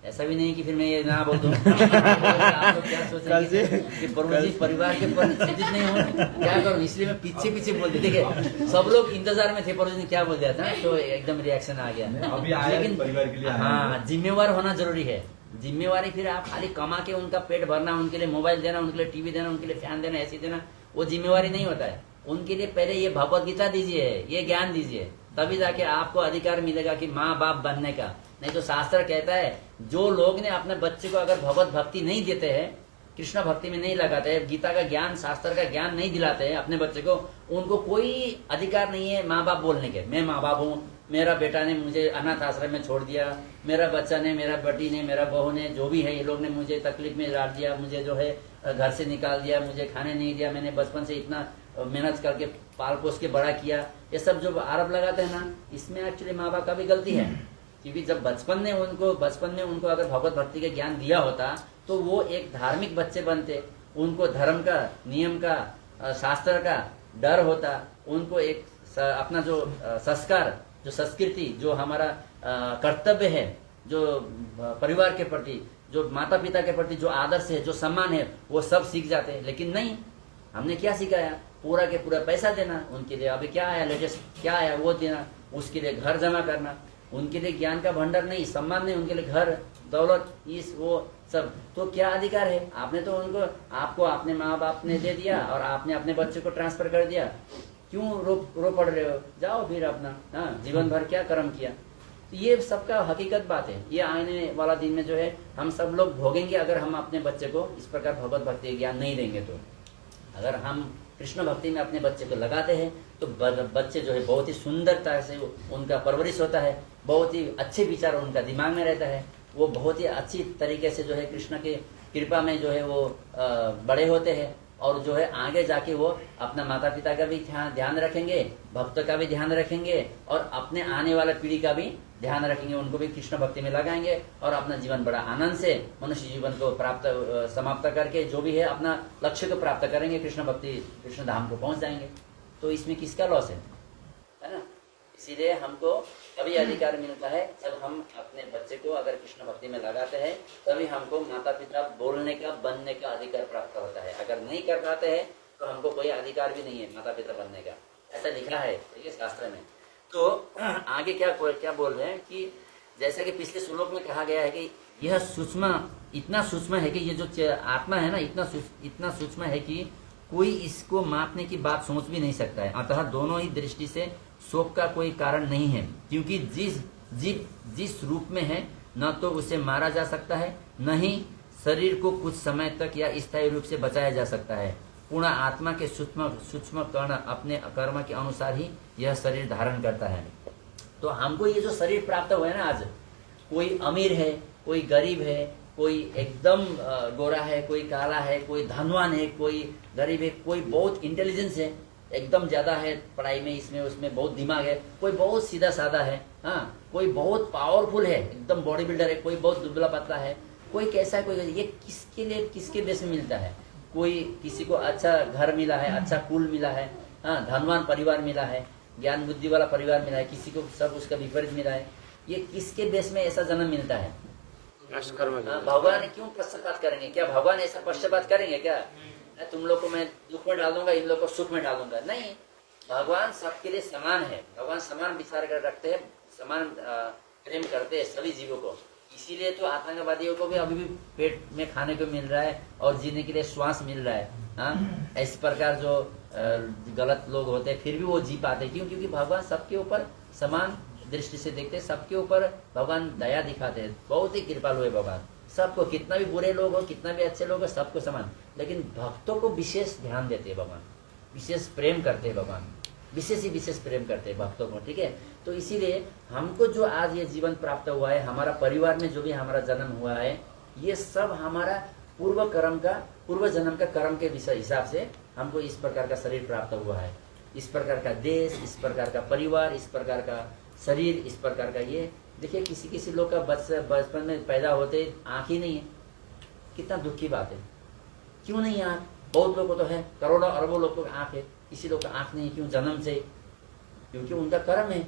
ऐसा भी नहीं कि फिर मैं ये ना बोल दूं। आप लोग क्या सोचेंगे कि प्रभु जी परिवार के प्रति चिंतित नहीं हो, क्या करूं, इसलिए मैं पीछे बोल दिया। देखिए सब लोग इंतजार में थे प्रभु जी ने क्या बोल दिया था, तो एकदम रिएक्शन आ गया। लेकिन परिवार के लिए हाँ, जिम्मेवार होना जरूरी है। जिम्मेवारी फिर आप खाली कमा के उनका पेट भरना, उनके लिए मोबाइल देना, उनके लिए टीवी देना, उनके लिए फैन देना, ऐसी देना, वो जिम्मेवारी नहीं होता है। उनके लिए पहले ये भगवत गीता दीजिए, ये ज्ञान दीजिए, तभी जाके आपको अधिकार मिलेगा कि माँ बाप बनने का। नहीं तो शास्त्र कहता है जो लोग ने अपने बच्चे को अगर भगवत भक्ति नहीं देते हैं, कृष्ण भक्ति में नहीं लगाते हैं, गीता का ज्ञान शास्त्र का ज्ञान नहीं दिलाते हैं अपने बच्चे को, उनको कोई अधिकार नहीं है माँ बाप बोलने के। मैं माँ बाप हूँ, मेरा बेटा ने मुझे अनाथ आश्रम में छोड़ दिया, मेरा बच्चा ने, मेरा बेटी ने, मेरा बहू ने, जो भी है ये लोग ने मुझे तकलीफ में डाल दिया, मुझे जो है घर से निकाल दिया, मुझे खाने नहीं दिया, मैंने बचपन से इतना मेहनत करके पाल पोस के बड़ा किया। ये सब जो आरोप लगाते हैं ना, इसमें एक्चुअली माँ बाप का भी गलती है। क्योंकि जब बचपन में उनको अगर भगवत भक्ति का ज्ञान दिया होता तो वो एक धार्मिक बच्चे बनते, उनको धर्म का, नियम का, शास्त्र का डर होता, उनको एक अपना जो संस्कार, जो संस्कृति, जो हमारा कर्तव्य है, जो परिवार के प्रति, जो माता पिता के प्रति जो आदर्श है, जो सम्मान है, वो सब सीख जाते हैं। लेकिन नहीं, हमने क्या सिखाया, पूरा के पूरा पैसा देना उनके लिए। अभी क्या आया लेटेस्ट, क्या आया वो देना, उसके लिए घर जमा करना, उनके लिए ज्ञान का भंडार नहीं, सम्मान नहीं, उनके लिए घर दौलत, इस वो सब। तो क्या अधिकार है? आपने तो आपको अपने माँ बाप ने दे दिया और आपने अपने बच्चे को ट्रांसफर कर दिया, क्यों रो पड़ रहे हो? जाओ फिर अपना, हाँ, जीवन भर क्या कर्म किया। तो ये सबका हकीकत बात है। ये आने वाला दिन में जो है हम सब लोग भोगेंगे अगर हम अपने बच्चे को इस प्रकार भगवत भक्ति ज्ञान नहीं देंगे। तो अगर हम कृष्ण भक्ति में अपने बच्चे को लगाते हैं तो बच्चे जो है बहुत ही सुंदरता से उनका परवरिश होता है, बहुत ही अच्छे विचार उनका दिमाग में रहता है, वो बहुत ही अच्छी तरीके से जो है कृष्ण के कृपा में जो है वो बड़े होते हैं, और जो है आगे जाके वो अपना माता पिता का भी ध्यान रखेंगे, भक्त का भी ध्यान रखेंगे, और अपने आने वाला पीढ़ी का भी ध्यान रखेंगे, उनको भी कृष्ण भक्ति में लगाएंगे, और अपना जीवन बड़ा आनंद से मनुष्य जीवन को समाप्त करके जो भी है अपना लक्ष्य को प्राप्त करेंगे, कृष्ण भक्ति, कृष्ण धाम को पहुंच जाएंगे। तो इसमें किसका लॉस है ना? इसीलिए हमको तभी अधिकार मिलता है जब हम अपने बच्चे को अगर कृष्ण भक्ति में लगाते हैं, तभी हमको माता पिता बोलने का बनने का अधिकार प्राप्त होता है। अगर नहीं कर पाते हैं तो हमको कोई अधिकार भी नहीं है माता पिता बनने का, ऐसा लिखा है ठीक है शास्त्र में। तो आगे क्या बोल रहे हैं कि जैसा कि पिछले श्लोक में कहा गया है कि यह सूक्ष्म, इतना सूक्ष्म है कि ये जो आत्मा है ना, इतना सूक्ष्म है कि कोई इसको मापने की बात सोच भी नहीं सकता है। अतः दोनों ही दृष्टि से शोक का कोई कारण नहीं है, क्योंकि जिस रूप में है न तो उसे मारा जा सकता है, न ही शरीर को कुछ समय तक या स्थायी रूप से बचाया जा सकता है। पूर्ण आत्मा के सूक्ष्म कण अपने कर्म के अनुसार ही यह शरीर धारण करता है। तो हमको ये जो शरीर प्राप्त हुआ है ना आज, कोई अमीर है, कोई गरीब है, कोई एकदम गोरा है, कोई काला है, कोई धनवान है, कोई गरीब है, कोई बहुत इंटेलिजेंस है, एकदम ज्यादा है पढ़ाई में, इसमें उसमें बहुत दिमाग है, कोई बहुत सीधा साधा है, हाँ, कोई बहुत पावरफुल है, एकदम बॉडी बिल्डर है, कोई बहुत दुबला पतला है, कोई कैसा है, कोई ये किसके लिए किसके बेस में मिलता है। कोई किसी को अच्छा घर मिला है, अच्छा कुल मिला है, हाँ, धनवान परिवार मिला है, ज्ञान बुद्धि वाला परिवार मिला है, किसी को सब उसका विपरीत मिला है। ये किसके बेस में ऐसा जन्म मिलता है? भगवान क्यों पश्चाताप करेंगे? क्या भगवान ऐसा पश्चाताप करेंगे क्या? तुम लोग को मैं दुख में डाल दूंगा, इन लोग को सुख में डाल दूंगा? नहीं, भगवान सबके लिए समान है। भगवान समान विचार कर रखते हैं, समान प्रेम करते हैं सभी जीवों को। इसीलिए तो आतंकवादियों को भी अभी भी पेट में खाने को मिल रहा है और जीने के लिए श्वास मिल रहा है। हाँ, इस प्रकार जो गलत लोग होते हैं फिर भी वो जी पाते। क्यों? क्योंकि भगवान सबके ऊपर समान दृष्टि से देखते हैं, सबके ऊपर भगवान दया दिखाते हैं। बहुत ही कृपालु है भगवान सबको, कितना भी बुरे लोग हो, कितना भी अच्छे लोग हो, सबको समान। लेकिन भक्तों को विशेष ध्यान देते हैं भगवान, विशेष प्रेम करते हैं भगवान, विशेष ही विशेष प्रेम करते हैं भक्तों को। ठीक है, तो इसीलिए हमको जो आज ये जीवन प्राप्त हुआ है, हमारा परिवार में जो भी हमारा जन्म हुआ है, ये सब हमारा पूर्व जन्म का कर्म के हिसाब से हमको इस प्रकार का शरीर प्राप्त हुआ है। इस प्रकार का देश, इस प्रकार का परिवार, इस प्रकार का शरीर, इस प्रकार का ये। देखिए किसी लोग का बचपन में पैदा होते आँख ही नहीं है, कितना दुख की बात है। क्यों नहीं आँख? बहुत लोगों को तो है, करोड़ों अरबों लोग को आँख है, किसी लोग का आँख नहीं है। क्यों? जन्म से, क्योंकि उनका कर्म है।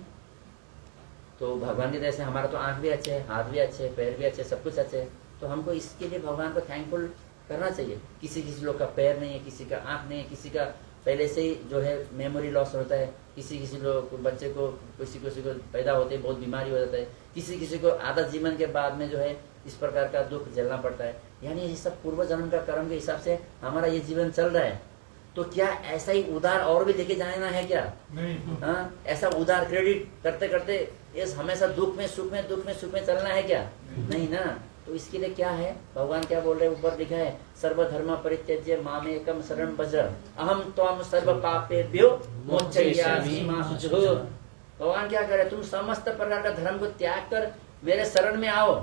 तो भगवान की तरह से हमारा तो आँख भी अच्छे है, हाथ भी अच्छे है, पैर भी अच्छे, सब कुछ अच्छे है। तो हमको इसके लिए भगवान को थैंकफुल करना चाहिए। किसी लोग का पैर नहीं है, किसी का आँख नहीं है, किसी का पहले से ही जो है मेमोरी लॉस होता है, किसी लोग बच्चे को किसी को पैदा होते बहुत बीमारी हो जाता है, किसी को आधा जीवन के बाद में जो है इस प्रकार का दुख झेलना पड़ता है। यानी ये सब पूर्व जन्म का कर्म के हिसाब से हमारा ये जीवन चल रहा है। तो क्या ऐसा ही उधार और भी लेके जाना है क्या? नहीं। हाँ, ऐसा उधार क्रेडिट करते करते ये हमेशा दुख में सुख में चलना है क्या? नहीं ना। तो इसके लिए क्या है, भगवान क्या बोल रहे हैं, ऊपर लिखा है, सर्वधर्म परित्यज्य मामेकम शरणं व्रज अहम त्वं सर्व पापेभ्यो मोक्षयिष्यामि मा शुचः। भगवान क्या करे, तुम समस्त प्रकार का धर्म को त्याग कर मेरे शरण में आओ,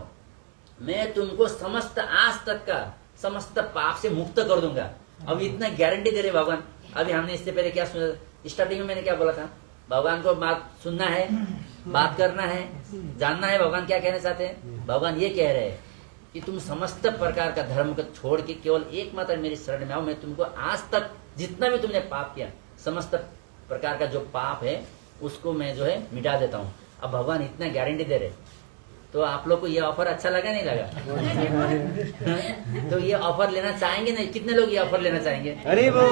मैं तुमको समस्त आज तक का समस्त पाप से मुक्त कर दूंगा। अब इतना गारंटी दे रहे भगवान। अभी हमने इससे पहले क्या सुना, स्टार्टिंग में मैंने क्या बोला था, भगवान को बात सुनना है, बात करना है, जानना है भगवान क्या कहना चाहते हैं। भगवान ये कह रहे हैं कि तुम समस्त प्रकार का धर्म को छोड़ के केवल एकमात्र मेरी शरण में आओ, मैं तुमको आज तक जितना भी तुमने पाप किया, समस्त प्रकार का जो पाप है उसको मैं जो है मिटा देता हूँ। अब भगवान इतना गारंटी दे रहे, तो आप लोग को ये ऑफर अच्छा लगा नहीं लगा? तो ये ऑफर लेना चाहेंगे नहीं? कितने लोग ये ऑफर लेना चाहेंगे? हरि बोल।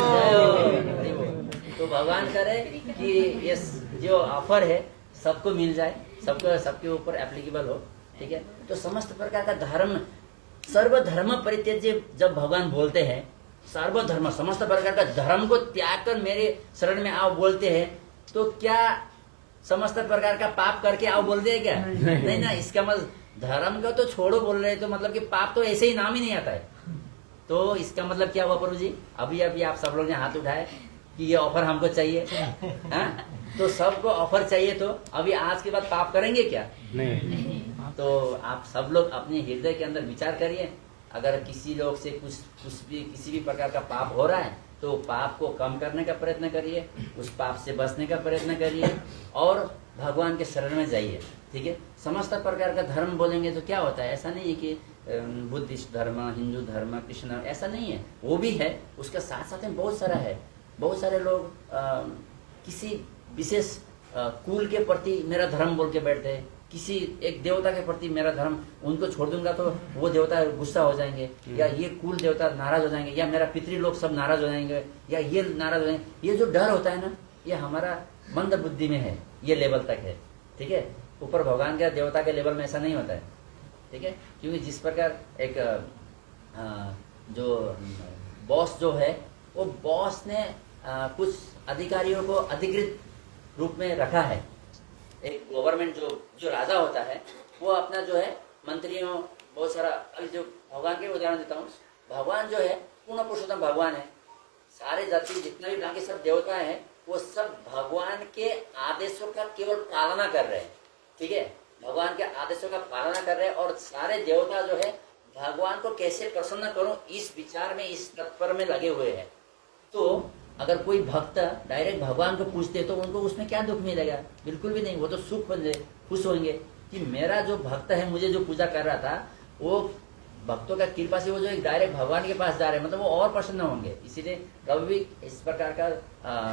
तो भगवान करे कि ये जो ऑफर है सबको मिल जाए, सबके ऊपर एप्लीकेबल हो। ठीक है, तो समस्त प्रकार का धर्म, सर्वधर्म परित्यज्य जब भगवान बोलते हैं, सर्वधर्म समस्त प्रकार का धर्म को त्याग कर मेरे शरण में आओ बोलते हैं, तो क्या समस्त प्रकार का पाप करके आओ बोलते हैं क्या? नहीं ना। इसका मतलब धर्म का तो छोड़ो बोल रहे, तो मतलब कि पाप तो ऐसे ही नाम ही नहीं आता है। तो इसका मतलब क्या हुआ प्रभु जी? अभी आप सब लोग ने हाथ उठाए कि ये ऑफर हमको चाहिए। हाँ? तो सबको ऑफर चाहिए, तो अभी आज के बाद पाप करेंगे क्या? नहीं। तो आप सब लोग अपने हृदय के अंदर विचार करिए, अगर किसी लोग से किसी भी प्रकार का पाप हो रहा है तो पाप को कम करने का प्रयत्न करिए, उस पाप से बचने का प्रयत्न करिए और भगवान के शरण में जाइए। ठीक है, समस्त प्रकार का धर्म बोलेंगे तो क्या होता है, ऐसा नहीं है कि बुद्धिस्ट धर्म, हिंदू धर्म, कृष्ण, ऐसा नहीं है। वो भी है, उसके साथ साथ में बहुत सारा है। बहुत सारे लोग किसी विशेष कुल के प्रति मेरा धर्म बोल के बैठते हैं, किसी एक देवता के प्रति मेरा धर्म, उनको छोड़ दूंगा तो वो देवता गुस्सा हो जाएंगे, या ये कुल देवता नाराज हो जाएंगे, या मेरा पितृ लोग सब नाराज हो जाएंगे, या ये नाराज हो जाएंगे। ये जो डर होता है ना, ये हमारा मंद बुद्धि में है, ये लेवल तक है, ठीक है। ऊपर भगवान का देवता के लेवल में ऐसा नहीं होता है, ठीक है। क्योंकि जिस प्रकार एक जो बॉस जो है, वो बॉस ने कुछ अधिकारियों को अधिकृत रूप में रखा है। एक गवर्नमेंट जो राजा होता है, वो अपना जो है मंत्रियों बहुत सारा, अभी जो भगवान के उदाहरण देता हूँ, भगवान जो है पूर्ण पुरुषोत्तम भगवान है, सारे जाति जितना भी बाकी सब देवता है, वो सब भगवान के आदेशों का केवल पालना कर रहे हैं, ठीक है। भगवान के आदेशों का पालना कर रहे हैं, और सारे देवता जो है भगवान को कैसे प्रसन्न करूं इस विचार में, इस तत्पर में लगे हुए हैं। तो अगर कोई भक्त डायरेक्ट भगवान को पूछते तो उनको उसमें क्या दुख मिलेगा? बिल्कुल भी नहीं, वो तो सुख होंगे, खुश होंगे कि मेरा जो भक्त है, मुझे जो पूजा कर रहा था, वो भक्तों का कृपा से वो जो एक डायरेक्ट भगवान के पास जा रहे हैं, मतलब वो और प्रसन्न होंगे। इसीलिए कभी भी इस प्रकार का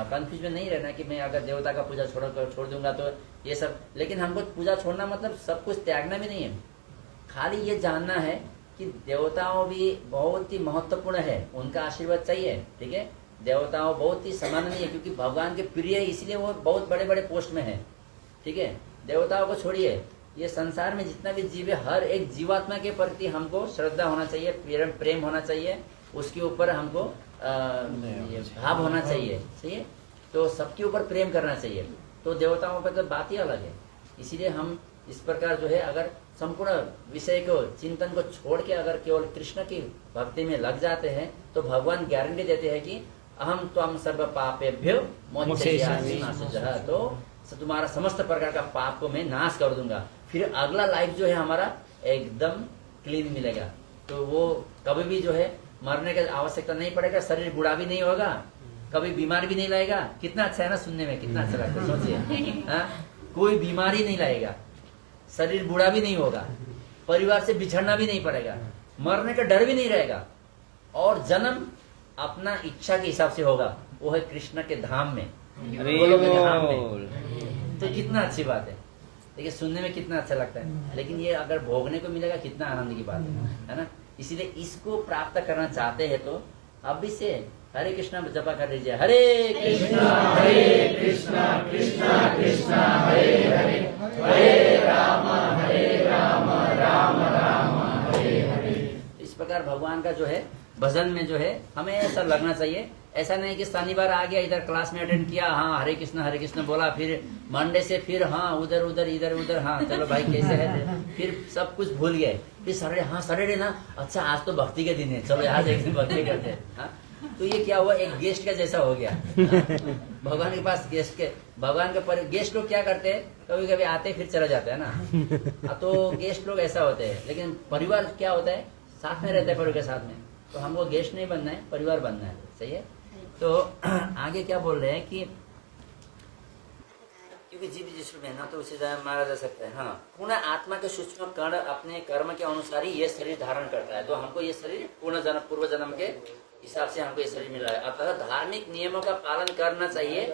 कंफ्यूजन नहीं रहना कि मैं अगर देवता का पूजा छोड़ दूंगा तो ये सब। लेकिन हमको पूजा छोड़ना मतलब सब कुछ त्यागना भी नहीं है, खाली ये जानना है कि देवताओं भी बहुत ही महत्वपूर्ण है, उनका आशीर्वाद चाहिए, ठीक है। देवताओं बहुत ही समान नहीं है, क्योंकि भगवान के प्रिय है, इसलिए वो बहुत बड़े बड़े पोस्ट में है, ठीक है। देवताओं को छोड़िए, ये संसार में जितना भी जीव है, हर एक जीवात्मा के प्रति हमको श्रद्धा होना चाहिए, प्रेम होना चाहिए, उसके ऊपर हमको भाव होना चाहिए, सही है। तो सबके ऊपर प्रेम करना चाहिए। तो देवताओं पर तो बात ही अलग है। इसीलिए हम इस प्रकार जो है, अगर संपूर्ण विषय को, चिंतन को छोड़ के अगर केवल कृष्ण की भक्ति में लग जाते हैं, तो भगवान गारंटी देते हैं कि अहम त्वं सर्व पापेभ्यो मोचयामि नाशजः, तो तुम्हारा समस्त प्रकार का पाप को मैं नाश कर दूंगा। फिर अगला लाइफ जो है हमारा एकदम क्लीन मिलेगा। तो वो कभी भी जो है मरने की आवश्यकता नहीं पड़ेगा, शरीर बूढ़ा भी नहीं होगा, कभी बीमार भी नहीं लगेगा। कितना अच्छा है ना, सुनने में कितना अच्छा लगता है, सोचिए। कोई बीमारी नहीं लगेगा, शरीर बूढ़ा भी नहीं होगा, परिवार से बिछड़ना भी नहीं पड़ेगा, मरने का डर भी नहीं रहेगा, और जन्म अपना इच्छा के हिसाब से होगा, वो है कृष्ण के धाम में, गोलोक के धाम में। तो कितना अच्छी बात है, देखिए सुनने में कितना अच्छा लगता है, लेकिन ये अगर भोगने को मिलेगा कितना आनंद की बात है ना। इसीलिए इसको प्राप्त करना चाहते हैं तो अभी से हरे कृष्णा जपा कर लीजिए, हरे कृष्णा कृष्णा कृष्णा हरे हरे, हरे राम राम राम हरे हरे। इस प्रकार भगवान का जो है भजन में जो है हमें ऐसा लगना चाहिए। ऐसा नहीं कि शनिवार आ गया, इधर क्लास में अटेंड किया, हाँ हरे कृष्ण बोला, फिर मंडे से फिर हाँ उधर उधर इधर उधर, हाँ चलो भाई कैसे है, फिर सब कुछ भूल गए। फिर सैटरडे, हाँ सैटरडे ना, अच्छा आज तो भक्ति के दिन है, चलो आज एक दिन भक्ति करते हैं। हाँ? तो ये क्या हुआ, एक गेस्ट का जैसा हो गया। भगवान के पास गेस्ट के, भगवान के गेस्ट लोग क्या करते हैं, कभी कभी आते फिर चले जाते हैं ना। तो गेस्ट लोग ऐसा होते हैं, लेकिन परिवार क्या होता है, साथ में रहता है परिवार के साथ में। तो हमको गेस्ट नहीं बनना है, परिवार बनना है, सही है। तो आगे क्या बोल रहे हैं कि क्योंकि जीव जिसमें में ना तो उसे मारा जा सकता है। हाँ, पुनः आत्मा के सूक्ष्म कण अपने कर्म के अनुसार ही ये शरीर धारण करता है। तो हमको ये शरीर पूर्व जन्म के हिसाब से हमको ये शरीर मिला है। अतः धार्मिक नियमों का पालन करना चाहिए।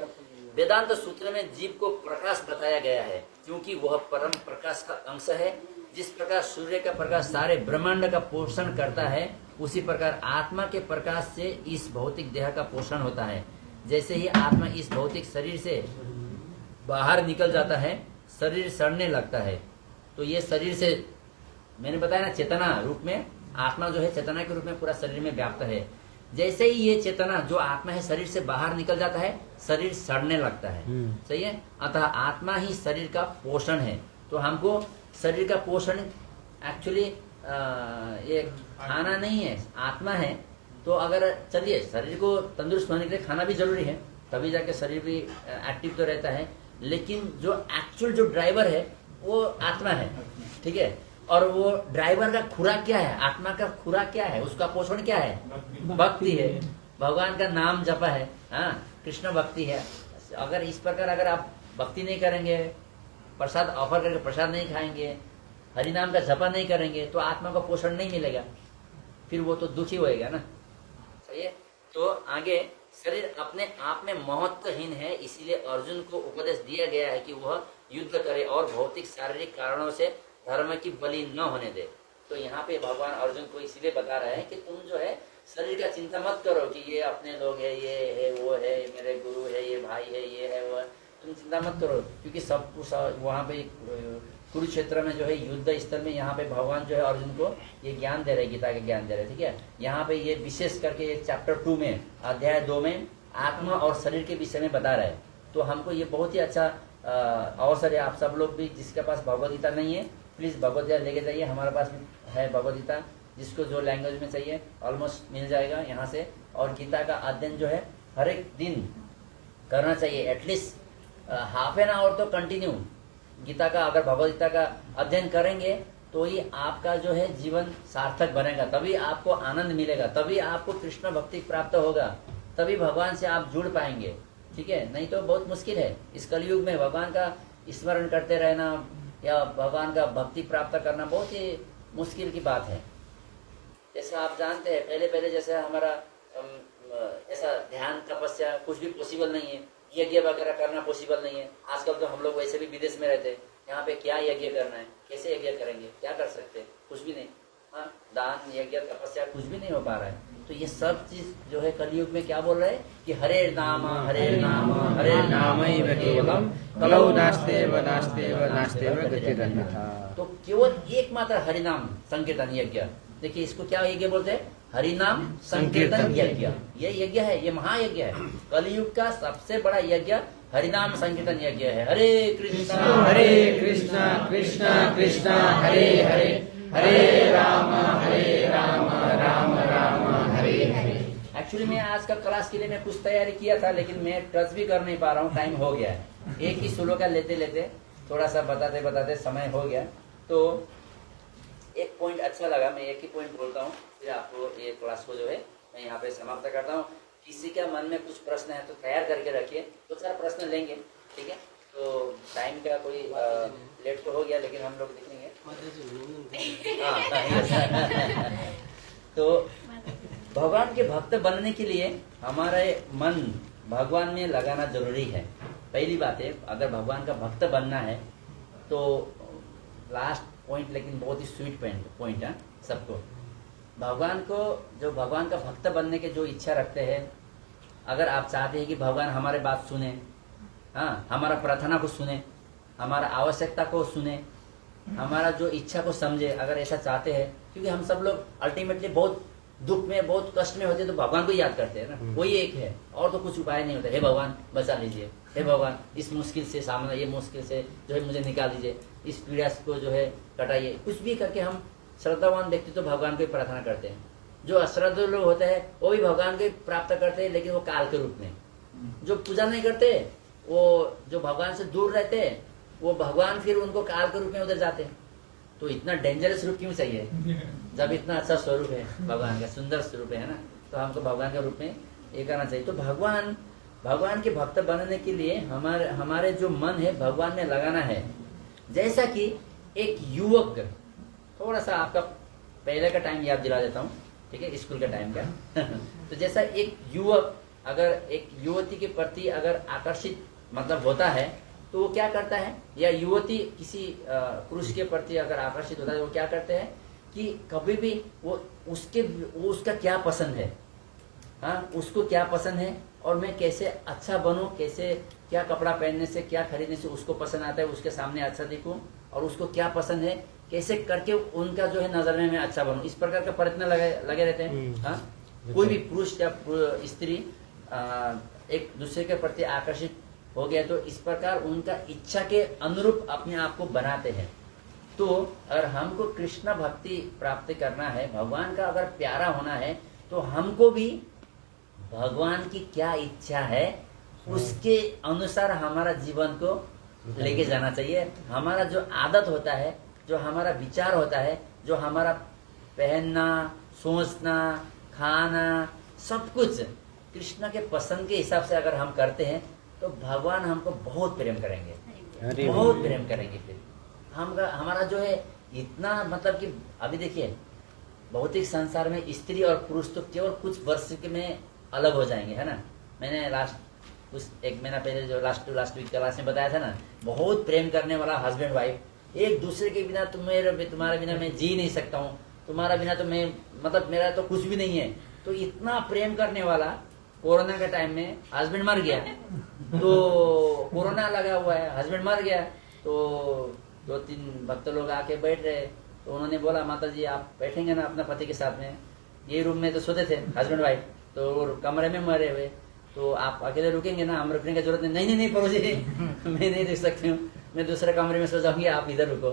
वेदांत सूत्र में जीव को प्रकाश बताया गया है, क्योंकि वह परम प्रकाश का अंश है। जिस प्रकार सूर्य का प्रकाश सारे ब्रह्मांड का पोषण करता है, उसी प्रकार आत्मा के प्रकाश से इस भौतिक देह का पोषण होता है। जैसे ही आत्मा इस भौतिक शरीर से बाहर निकल जाता है, शरीर सड़ने लगता है। तो ये शरीर से, मैंने बताया ना, चेतना रूप में आत्मा जो है चेतना के रूप में पूरा शरीर में व्याप्त है। जैसे ही ये चेतना जो आत्मा है शरीर से बाहर निकल जाता है, शरीर सड़ने लगता है, सही है। अतः आत्मा ही शरीर का पोषण है। तो हमको शरीर का पोषण एक्चुअली ये खाना नहीं है, आत्मा है। तो अगर चलिए शरीर को तंदुरुस्त होने के लिए खाना भी जरूरी है, तभी जाके शरीर भी एक्टिव तो रहता है। लेकिन जो एक्चुअल जो ड्राइवर है वो आत्मा है, ठीक है। और वो ड्राइवर का खुराक क्या है, आत्मा का खुराक क्या है, उसका पोषण क्या है, भक्ति है, भगवान का नाम जपा है, हाँ कृष्ण भक्ति है। अगर इस प्रकार अगर आप भक्ति नहीं करेंगे, प्रसाद ऑफर करके प्रसाद नहीं खाएंगे, हरि नाम का जपा नहीं करेंगे, तो आत्मा का पोषण नहीं मिलेगा, फिर वो तो दुखी होएगा ना, सही है। तो आगे शरीर अपने आप में महत्वहीन है, इसीलिए अर्जुन को उपदेश दिया गया है कि वह युद्ध करे और भौतिक शारीरिक कारणों से धर्म की बलि न होने दे। तो यहाँ पे भगवान अर्जुन को इसीलिए बता रहे हैं कि तुम जो है शरीर का चिंता मत करो कि ये अपने लोग है, ये है, वो है, मेरे गुरु है, ये भाई है, ये है, वो है। तुम चिंता मत करो, क्योंकि सब वहाँ पे कुरुक्षेत्र में जो है युद्ध स्थल में यहाँ पे भगवान जो है अर्जुन को ये ज्ञान दे रहे, गीता के ज्ञान दे रहे, ठीक है। यहाँ पे ये विशेष करके चैप्टर 2 में अध्याय 2 में आत्मा और शरीर के विषय में बता रहे हैं। तो हमको ये बहुत ही अच्छा अवसर है। आप सब लोग भी जिसके पास भगवद गीता नहीं है, प्लीज भगवद गीता लेके जाइए। हमारे पास है भगवद गीता, जिसको जो लैंग्वेज में चाहिए ऑलमोस्ट मिल जाएगा यहाँ से। और गीता का अध्ययन जो है हर एक दिन करना चाहिए, एटलीस्ट हाफ एन आवर तो कंटिन्यू। गीता का अगर भगवद गीता का अध्ययन करेंगे तो ही आपका जो है जीवन सार्थक बनेगा, तभी आपको आनंद मिलेगा, तभी आपको कृष्ण भक्ति प्राप्त होगा, तभी भगवान से आप जुड़ पाएंगे, ठीक है। नहीं तो बहुत मुश्किल है इस कलयुग में भगवान का स्मरण करते रहना या भगवान का भक्ति प्राप्त करना बहुत ही मुश्किल की बात है। जैसा आप जानते हैं पहले पहले जैसे हमारा ऐसा ध्यान तपस्या कुछ भी पॉसिबल नहीं है, यज्ञ वगैरह करना पॉसिबल नहीं है। आजकल तो हम लोग वैसे भी विदेश में रहते हैं, यहाँ पे क्या यज्ञ करना है, कैसे यज्ञ करेंगे, क्या कर सकते हैं, कुछ भी नहीं। हाँ, दान यज्ञ तपस्या कुछ भी नहीं हो पा रहा है। तो ये सब चीज जो है कलयुग में क्या बोल रहे हैं कि हरे नाम हरे नाम हरे नाम केवलम कलौ नास्तेव नास्तेव नास्तेव गतिरन्यथा। तो केवल एकमात्र हरिनाम संकीर्तन यज्ञ। देखिए इसको क्या यज्ञ बोलते हैं, हरिनाम संकीर्तन यज्ञ। ये यज्ञ है, ये महायज्ञ है। कलयुग का सबसे बड़ा यज्ञ हरिनाम संकीर्तन यज्ञ है। हरे कृष्ण कृष्ण कृष्ण हरे हरे, हरे राम राम राम हरे हरे। एक्चुअली मैं आज का क्लास के लिए मैं कुछ तैयारी किया था, लेकिन मैं टच भी कर नहीं पा रहा हूँ, टाइम हो गया है। एक ही श्लोक का लेते लेते थोड़ा सा बताते बताते समय हो गया। तो एक पॉइंट अच्छा लगा, मैं एक ही पॉइंट बोलता हूँ, फिर आपको ये क्लास को जो है मैं यहाँ पे समाप्त करता हूँ। किसी का मन में कुछ प्रश्न है तो तैयार करके रखिए, तो 4 प्रश्न लेंगे, ठीक है। तो टाइम का कोई लेट तो हो गया, लेकिन हम लोग देखेंगे। तो भगवान के भक्त बनने के लिए हमारे मन भगवान में लगाना जरूरी है। पहली बात है, अगर भगवान का भक्त बनना है तो लास्ट पॉइंट, लेकिन बहुत ही स्वीट पॉइंट है सबको। भगवान को जो भगवान का भक्त बनने के जो इच्छा रखते हैं, अगर आप चाहते हैं कि भगवान हमारे बात सुने, हाँ, हमारा प्रार्थना को सुने, हमारा आवश्यकता को सुने, हमारा जो इच्छा को समझे, अगर ऐसा चाहते हैं, क्योंकि हम सब लोग अल्टीमेटली बहुत दुख में बहुत कष्ट में होते हैं तो भगवान को याद करते हैं ना, वही एक है, और तो कुछ उपाय नहीं होता। हे भगवान बचा लीजिए, हे भगवान इस मुश्किल से सामने, ये मुश्किल से जो है मुझे निकाल दीजिए, इस पीड़ा को जो है कटाइए, कुछ भी करके हम श्रद्धावान व्यक्ति तो भगवान को ही प्रार्थना करते हैं। जो अश्रद्धा लोग होते हैं वो भी भगवान को प्राप्त करते हैं, लेकिन वो काल के रूप में। जो पूजा नहीं करते, वो जो भगवान से दूर रहते हैं, वो भगवान फिर उनको काल के रूप में उधर जाते हैं। तो इतना डेंजरस रूप क्यों चाहिए, जब इतना अच्छा स्वरूप है भगवान का, सुंदर स्वरूप है ना, तो हमको भगवान के रूप में ये करना चाहिए। तो भगवान के भक्त बनने के लिए हमारे जो मन है भगवान में लगाना है। जैसा कि एक युवक, थोड़ा सा आपका पहले का टाइम याद दिला देता हूँ, ठीक है, स्कूल का टाइम का। तो जैसा एक युवक अगर एक युवती के प्रति अगर आकर्षित मतलब होता है तो वो क्या करता है, या युवती किसी पुरुष के प्रति अगर आकर्षित होता है तो वो क्या करते हैं कि कभी भी वो उसका क्या पसंद है, हाँ, उसको क्या पसंद है और मैं कैसे अच्छा बनूं, कैसे क्या कपड़ा पहनने से, क्या खरीदने से उसको पसंद आता है, उसके सामने अच्छा दिखूं, और उसको क्या पसंद है, कैसे करके उनका जो है नजर में मैं अच्छा बनूं, इस प्रकार का प्रयत्न लगे रहते हैं। हाँ, कोई भी पुरुष या स्त्री एक दूसरे के प्रति आकर्षित हो गया तो इस प्रकार उनका इच्छा के अनुरूप अपने आप को बनाते हैं। तो अगर हमको कृष्ण भक्ति प्राप्त करना है, भगवान का अगर प्यारा होना है, तो हमको भी भगवान की क्या इच्छा है उसके अनुसार हमारा जीवन को लेके जाना चाहिए। हमारा जो आदत होता है, जो हमारा विचार होता है, जो हमारा पहनना, सोचना, खाना, सब कुछ कृष्ण के पसंद के हिसाब से अगर हम करते हैं तो भगवान हमको बहुत प्रेम करेंगे, बहुत प्रेम करेंगे। फिर हमारा जो है इतना मतलब कि अभी देखिए भौतिक संसार में स्त्री और पुरुष तो केवल कुछ वर्ष में अलग हो जाएंगे, है ना, मैंने लास्ट उस 1 महीना पहले जो लास्ट वीक क्लास में बताया था ना, बहुत प्रेम करने वाला हस्बैंड वाइफ, एक दूसरे के बिना तुम्हारे बिना मैं जी नहीं सकता हूँ, तुम्हारा बिना तो मैं मतलब मेरा तो कुछ भी नहीं है, तो इतना प्रेम करने वाला कोरोना के टाइम में हस्बैंड मर गया, तो कोरोना लगा हुआ है, हस्बैंड मर गया, तो 2-3 भक्त लोग आके बैठ रहे, तो उन्होंने बोला माता जी आप बैठेंगे ना अपना पति के साथ में, ये रूम में तो सोते थे हस्बैंड वाइफ, तो कमरे में मरे हुए, तो आप अकेले रुकेंगे ना, हम रुकने की जरूरत नहीं। नहीं पड़ोसी मैं नहीं देख सकती हूँ, मैं दूसरे कमरे में सो जाऊंगी, आप इधर रुको।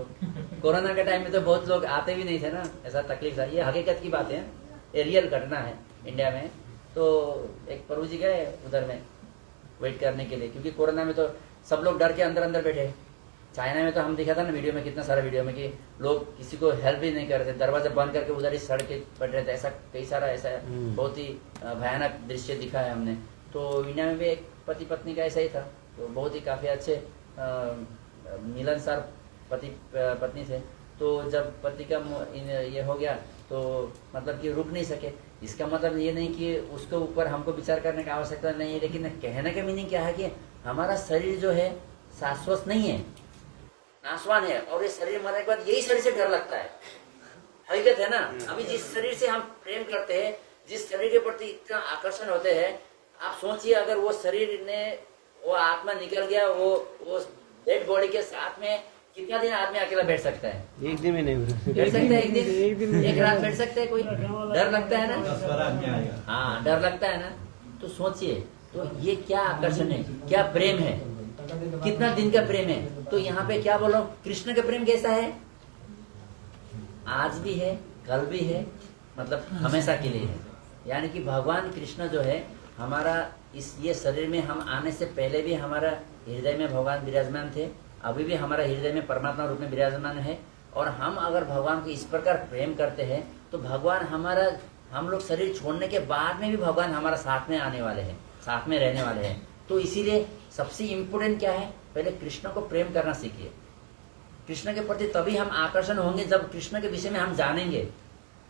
कोरोना के टाइम में तो बहुत लोग आते भी नहीं थे ना, ऐसा तकलीफ था। ये हकीकत की बात है, ये रियल घटना है इंडिया में। तो एक प्रभु जी गए उधर में वेट करने के लिए, क्योंकि कोरोना में तो सब लोग डर के अंदर अंदर बैठे। चाइना में तो हम देखा था ना वीडियो में, कितना सारा वीडियो में, कि लोग किसी को हेल्प भी नहीं कर रहे थे, दरवाजा बंद करके उधर ही सड़क के बैठ रहे थे। ऐसा कई सारा ऐसा बहुत ही भयानक दृश्य दिखा है हमने। तो इंडिया में भी एक पति पत्नी का ऐसा ही था, तो बहुत ही काफी अच्छे मिलनसार पति पत्नी थे। तो जब पति का ये हो गया तो मतलब कि रुक नहीं सके। इसका मतलब ये नहीं कि उसके ऊपर हमको विचार करने की आवश्यकता नहीं है, लेकिन कहने का मीनिंग क्या है कि हमारा शरीर जो है शाश्वत नहीं है, नाशवान है, और ये शरीर मरने के बाद यही शरीर से डर लगता है। हकीकत है ना। अभी जिस शरीर से हम प्रेम करते हैं, जिस शरीर के प्रति इतना आकर्षण होते हैं, आप सोचिए अगर वो शरीर ने वो आत्मा निकल गया, वो डेड बॉडी के साथ में कितना दिन आदमी अकेला बैठ सकता है? एक दिन में नहीं बैठ सकता है? एक दिन एक रात बैठ सकते हैं? कोई डर लगता है ना। हाँ, डर लगता है ना। तो सोचिए, तो ये क्या आकर्षण है, क्या प्रेम है, कितना दिन का प्रेम है। तो यहाँ पे क्या बोलो, कृष्ण का प्रेम कैसा है? आज भी है, कल भी है, मतलब हमेशा के लिए है। यानी कि भगवान कृष्ण जो है हमारा ये शरीर में हम आने से पहले भी हमारा हृदय में भगवान विराजमान थे, अभी भी हमारा हृदय में परमात्मा रूप में विराजमान है। और हम अगर भगवान को इस प्रकार प्रेम करते हैं तो भगवान हम लोग शरीर छोड़ने के बाद में भी भगवान हमारा साथ में आने वाले हैं, साथ में रहने वाले हैं। तो इसीलिए सबसे इम्पोर्टेंट क्या है, पहले कृष्ण को प्रेम करना सीखिए। कृष्ण के प्रति तभी हम आकर्षण होंगे जब कृष्ण के विषय में हम जानेंगे।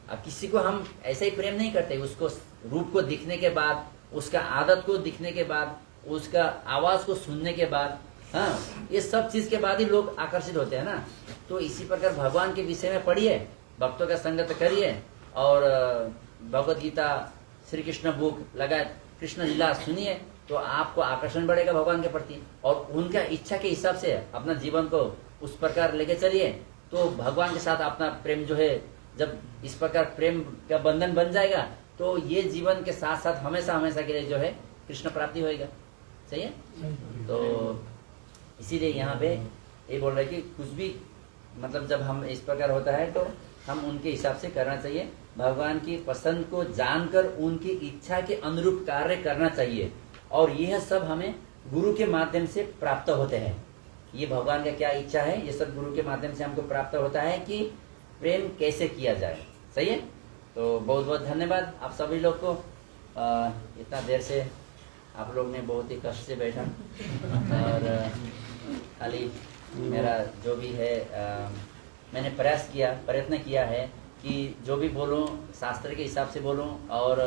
अब किसी को हम ऐसे ही प्रेम नहीं करते, उसको रूप को दिखने के बाद, उसका आदत को दिखने के बाद, उसका आवाज को सुनने के बाद, हाँ, ये सब चीज के बाद ही लोग आकर्षित होते हैं ना। तो इसी प्रकार भगवान के विषय में पढ़िए, भक्तों का संगत करिए, और भगवत गीता, श्री कृष्ण बुक लगा, कृष्ण लीला सुनिए, तो आपको आकर्षण बढ़ेगा भगवान के प्रति। और उनका इच्छा के हिसाब से अपना जीवन को उस प्रकार लेके चलिए, तो भगवान के साथ अपना प्रेम जो है, जब इस प्रकार प्रेम का बंधन बन जाएगा, तो ये जीवन के साथ साथ हमेशा हमेशा के लिए जो है कृष्ण प्राप्ति होएगा। सही है। तो इसीलिए यहाँ पे ये बोल रहे कि कुछ भी मतलब जब हम इस प्रकार होता है तो हम उनके हिसाब से करना चाहिए, भगवान की पसंद को जानकर उनकी इच्छा के अनुरूप कार्य करना चाहिए। और यह सब हमें गुरु के माध्यम से प्राप्त होते हैं। ये भगवान का क्या इच्छा है, ये सब गुरु के माध्यम से हमको प्राप्त होता है कि प्रेम कैसे किया जाए। सही है। तो बहुत बहुत धन्यवाद आप सभी लोग को। इतना देर से आप लोग ने बहुत ही कष्ट से बैठा, और खाली मेरा जो भी है मैंने प्रयत्न किया है कि जो भी बोलूं शास्त्र के हिसाब से बोलूं, और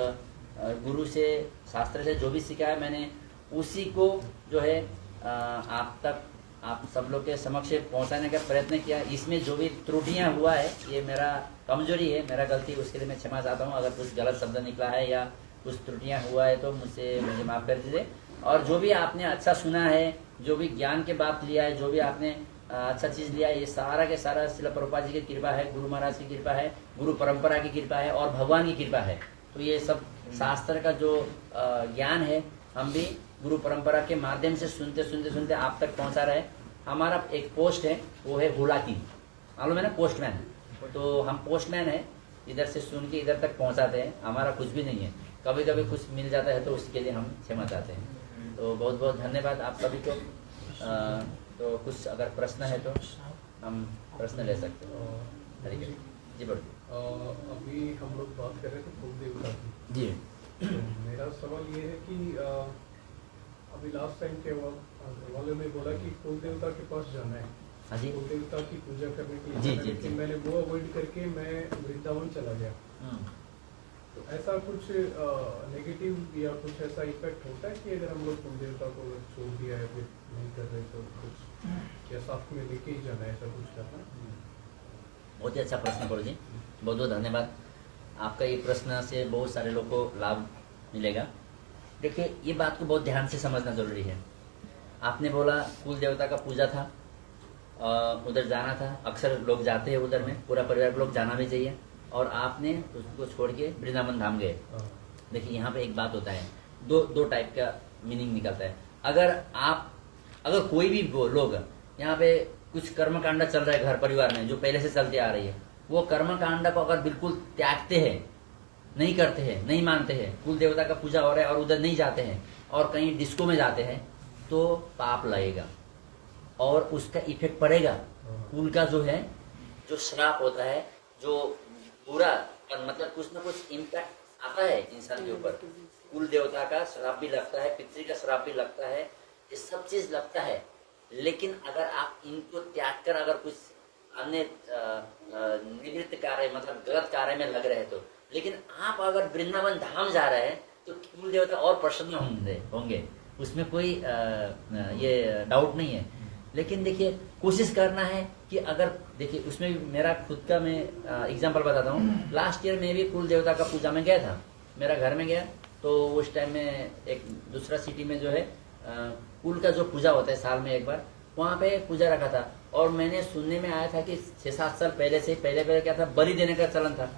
गुरु से शास्त्र से जो भी सीखा है मैंने उसी को जो है आप सब लोग के समक्ष पहुंचाने का प्रयत्न किया। इसमें जो भी त्रुटियां हुआ है ये मेरा कमजोरी है, मेरा गलती, उसके लिए मैं क्षमा चाहता हूं। अगर कुछ गलत शब्द निकला है या कुछ त्रुटियां हुआ है तो मुझे माफ कर दीजिए। और जो भी आपने अच्छा सुना है, जो भी ज्ञान के बात लिया है, जो भी आपने अच्छा चीज लिया है, ये सारा के सारा श्रील प्रभुपाद जी की कृपा है, गुरु महाराज की कृपा है, गुरु परंपरा की कृपा है और भगवान की कृपा है। तो ये सब शास्त्र का जो ज्ञान है हम भी गुरु परंपरा के माध्यम से सुनते आप तक पहुंचा रहे। हमारा एक पोस्ट है, वो है हुलाकी, मालूम है ना, पोस्टमैन। तो हम पोस्टमैन है, इधर से सुन के इधर तक पहुंचाते हैं। हमारा कुछ भी नहीं है, कभी कभी कुछ मिल जाता है तो उसके लिए हम क्षमा चाहते हैं। तो बहुत बहुत धन्यवाद आप सभी को। तो कुछ अगर प्रश्न है तो हम प्रश्न ले सकते हैं। हरे कृष्ण जी। बढ़िए। अभी हम लोग बात कर रहे थे कुल देवता की। जी। मेरा सवाल ये है कि अभी लास्ट टाइम के वाले में बोला कि कुल देवता के पास जाना है, हाँ जी। कुल देवता की पूजा करने के लिए जी, जाना है, जी, लेकिन जी। मैंने वो अवॉइड करके मैं वृंदावन चला गया। तो ऐसा कुछ नेगेटिव या कुछ ऐसा इफेक्ट होता है कि अगर हम लोग कुल देवता को अगर छोड़ दिया है फिर नहीं कर रहे तो कुछ या साथ में लेके ही जाना है, ऐसा कुछ करना? बहुत ही अच्छा प्रश्न गुरु जी, बहुत बहुत धन्यवाद। आपका ये प्रश्न से बहुत सारे लोग को लाभ मिलेगा। देखिए, ये बात को बहुत ध्यान से समझना जरूरी है। आपने बोला कुल देवता का पूजा था, उधर जाना था, अक्सर लोग जाते हैं उधर में, पूरा परिवार के लोग जाना भी चाहिए, और आपने उसको छोड़ के वृंदावन धाम गए। देखिए, यहाँ पे एक बात होता है, दो टाइप का मीनिंग निकलता है। अगर कोई भी लोग यहाँ पे कुछ कर्मकांड चल रहा है घर परिवार में जो पहले से चलते आ रही है, वो कर्मकांड को अगर बिल्कुल त्यागते हैं, नहीं करते हैं, नहीं मानते हैं, कुल देवता का पूजा हो रहा है और उधर नहीं जाते हैं और कहीं डिस्को में जाते हैं, तो पाप लगेगा और उसका इफेक्ट पड़ेगा। कुल का जो है, जो श्राप होता है, जो बुरा मतलब कुछ ना कुछ इम्पैक्ट आता है इंसान के ऊपर। कुल देवता का श्राप भी लगता है, पितृ का श्राप भी लगता है, ये सब चीज लगता है। लेकिन अगर आप इनको त्याग कर अगर कुछ अन्य निवृत्त कार्य मतलब गलत कार्य में लग रहे हैं तो, लेकिन आप अगर वृंदावन धाम जा रहे हैं तो कुल देवता और प्रसन्न होंगे, उसमें कोई ये डाउट नहीं है। लेकिन देखिए, कोशिश करना है कि अगर देखिए, उसमें भी मेरा खुद का मैं एग्जांपल बताता हूँ। लास्ट ईयर में भी कुल देवता का पूजा में गया था, मेरा घर में गया, तो उस टाइम में एक दूसरा सिटी में जो है कुल का जो पूजा होता है साल में एक बार, वहाँ पे पूजा रखा था। और मैंने सुनने में आया था कि 6-7 साल पहले क्या था, बलि देने का चलन था,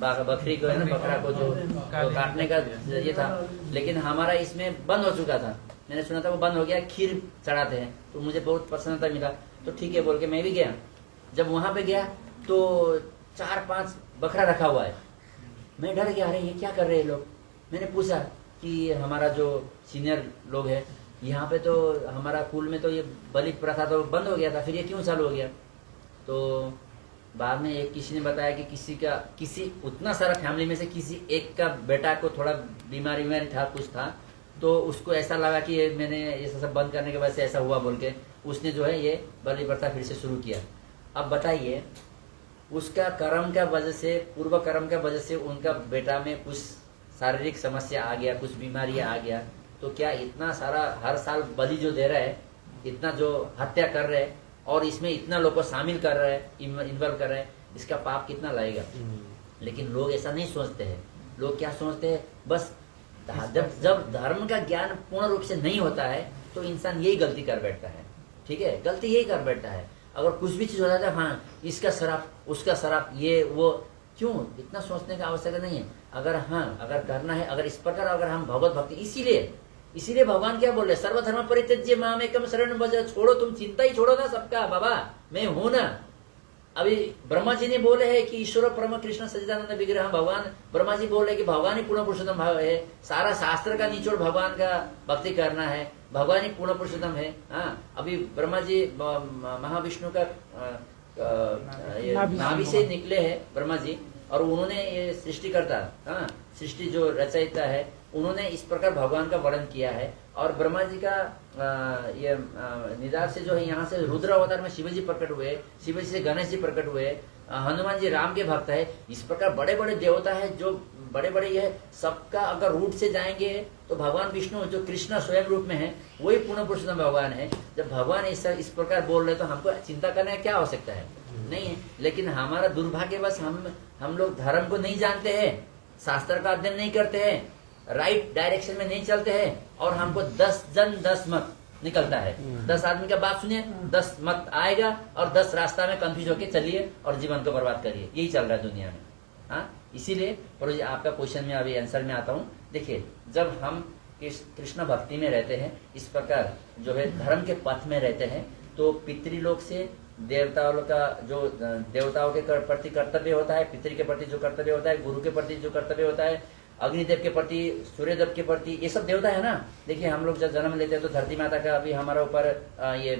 बकरी को है ना, बकरा को जो काटने का ये था। लेकिन हमारा इसमें बंद हो चुका था, मैंने सुना था वो बंद हो गया, खीर चढ़ाते हैं, तो मुझे बहुत प्रसन्नता मिला। तो ठीक है बोल के मैं भी गया। जब वहाँ पे गया तो 4-5 बकरा रखा हुआ है। मैं डर गया, अरे ये क्या कर रहे हैं लोग। मैंने पूछा कि हमारा जो सीनियर लोग है यहाँ पे, तो हमारा कुल में तो ये बलि प्रथा तो बंद हो गया था, फिर ये क्यों चालू हो गया। तो बाद में एक किसी ने बताया कि किसी उतना सारा फैमिली में से किसी एक का बेटा को थोड़ा बीमारी था, कुछ था, तो उसको ऐसा लगा कि मैंने ये सब बंद करने के वजह से ऐसा हुआ बोल के उसने जो है ये बलि प्रथा फिर से शुरू किया। अब बताइए, उसका कर्म का वजह से, पूर्व कर्म का वजह से उनका बेटा में कुछ शारीरिक समस्या आ गया, कुछ बीमारियां आ गया, तो क्या इतना सारा हर साल बलि जो दे रहा है, इतना जो हत्या कर रहे हैं और इसमें इतना लोग को शामिल कर रहे हैं, इन्वॉल्व कर रहे हैं, इसका पाप कितना लगेगा। लेकिन लोग ऐसा नहीं सोचते हैं। लोग क्या सोचते हैं, बस जब धर्म का ज्ञान पूर्ण रूप से नहीं होता है तो इंसान यही गलती कर बैठता है। ठीक है, गलती यही कर बैठता है। अगर कुछ भी चीज हो जाता है, हाँ इसका शराब, उसका शराब, ये वो, क्यों इतना सोचने की आवश्यकता नहीं है। अगर करना है, अगर इस प्रकार अगर हम भगवत भक्ति, इसीलिए भगवान क्या बोल रहे, सर्वधर्म परित्यज्य माम एकम शरणं व्रज, छोड़ो, तुम चिंता ही छोड़ो ना सबका, बाबा मैं हूं ना। अभी ब्रह्मा जी ने बोले है कि ईश्वर परम कृष्ण सच्चिदानंद विग्रह, भगवान ब्रह्मा जी बोल रहे कि भगवान ही पूर्ण पुरुषोत्तम भाव है। सारा शास्त्र का निचोड़ भगवान का भक्ति करना है, भगवान ही पूर्ण पुरुषोत्तम है। हाँ, अभी ब्रह्मा जी महाविष्णु का नाभि से निकले हैं ब्रह्मा जी, और उन्होंने ये सृष्टिकर्ता, हाँ सृष्टि जो रचयिता है, उन्होंने इस प्रकार भगवान का वर्णन किया है। और ब्रह्मा जी का ये निदान से जो है, यहाँ से रुद्र अवतार में शिवजी प्रकट हुए, शिवजी से गणेश जी प्रकट हुए, हनुमान जी राम के भक्त है। इस प्रकार बड़े बड़े देवता है, जो बड़े बड़े ये सबका अगर रूट से जाएंगे तो भगवान विष्णु जो कृष्ण स्वयं रूप में है, वही पूर्ण पुरुषोत्तम भगवान है। जब भगवान इस प्रकार बोल रहे तो हमको चिंता करने की क्या आवश्यकता है, नहीं है। लेकिन हमारा दुर्भाग्यवश हम लोग धर्म को नहीं जानते हैं, शास्त्र का अध्ययन नहीं करते हैं, राइट डायरेक्शन में नहीं चलते हैं, और हमको 10 जन 10 मत निकलता है। 10 आदमी का बात सुनिए, 10 मत आएगा और 10 रास्ता में कंफ्यूज होके चलिए और जीवन को बर्बाद करिए। यही चल रहा है दुनिया में। हाँ, इसीलिए प्रभु जी आपका क्वेश्चन में अभी आंसर में आता हूँ। देखिए, जब हम कृष्ण भक्ति में रहते हैं, इस प्रकार जो है धर्म के पथ में रहते हैं, तो पितृलोक से देवताओं का जो देवताओं के प्रति कर्तव्य होता है, पितृ के प्रति जो कर्तव्य होता है, गुरु के प्रति जो कर्तव्य होता है, अग्निदेव के प्रति, सूर्यदेव के प्रति, ये सब देवता है ना। देखिए, हम लोग जब जन्म लेते हैं तो धरती माता का अभी हमारा ऊपर ये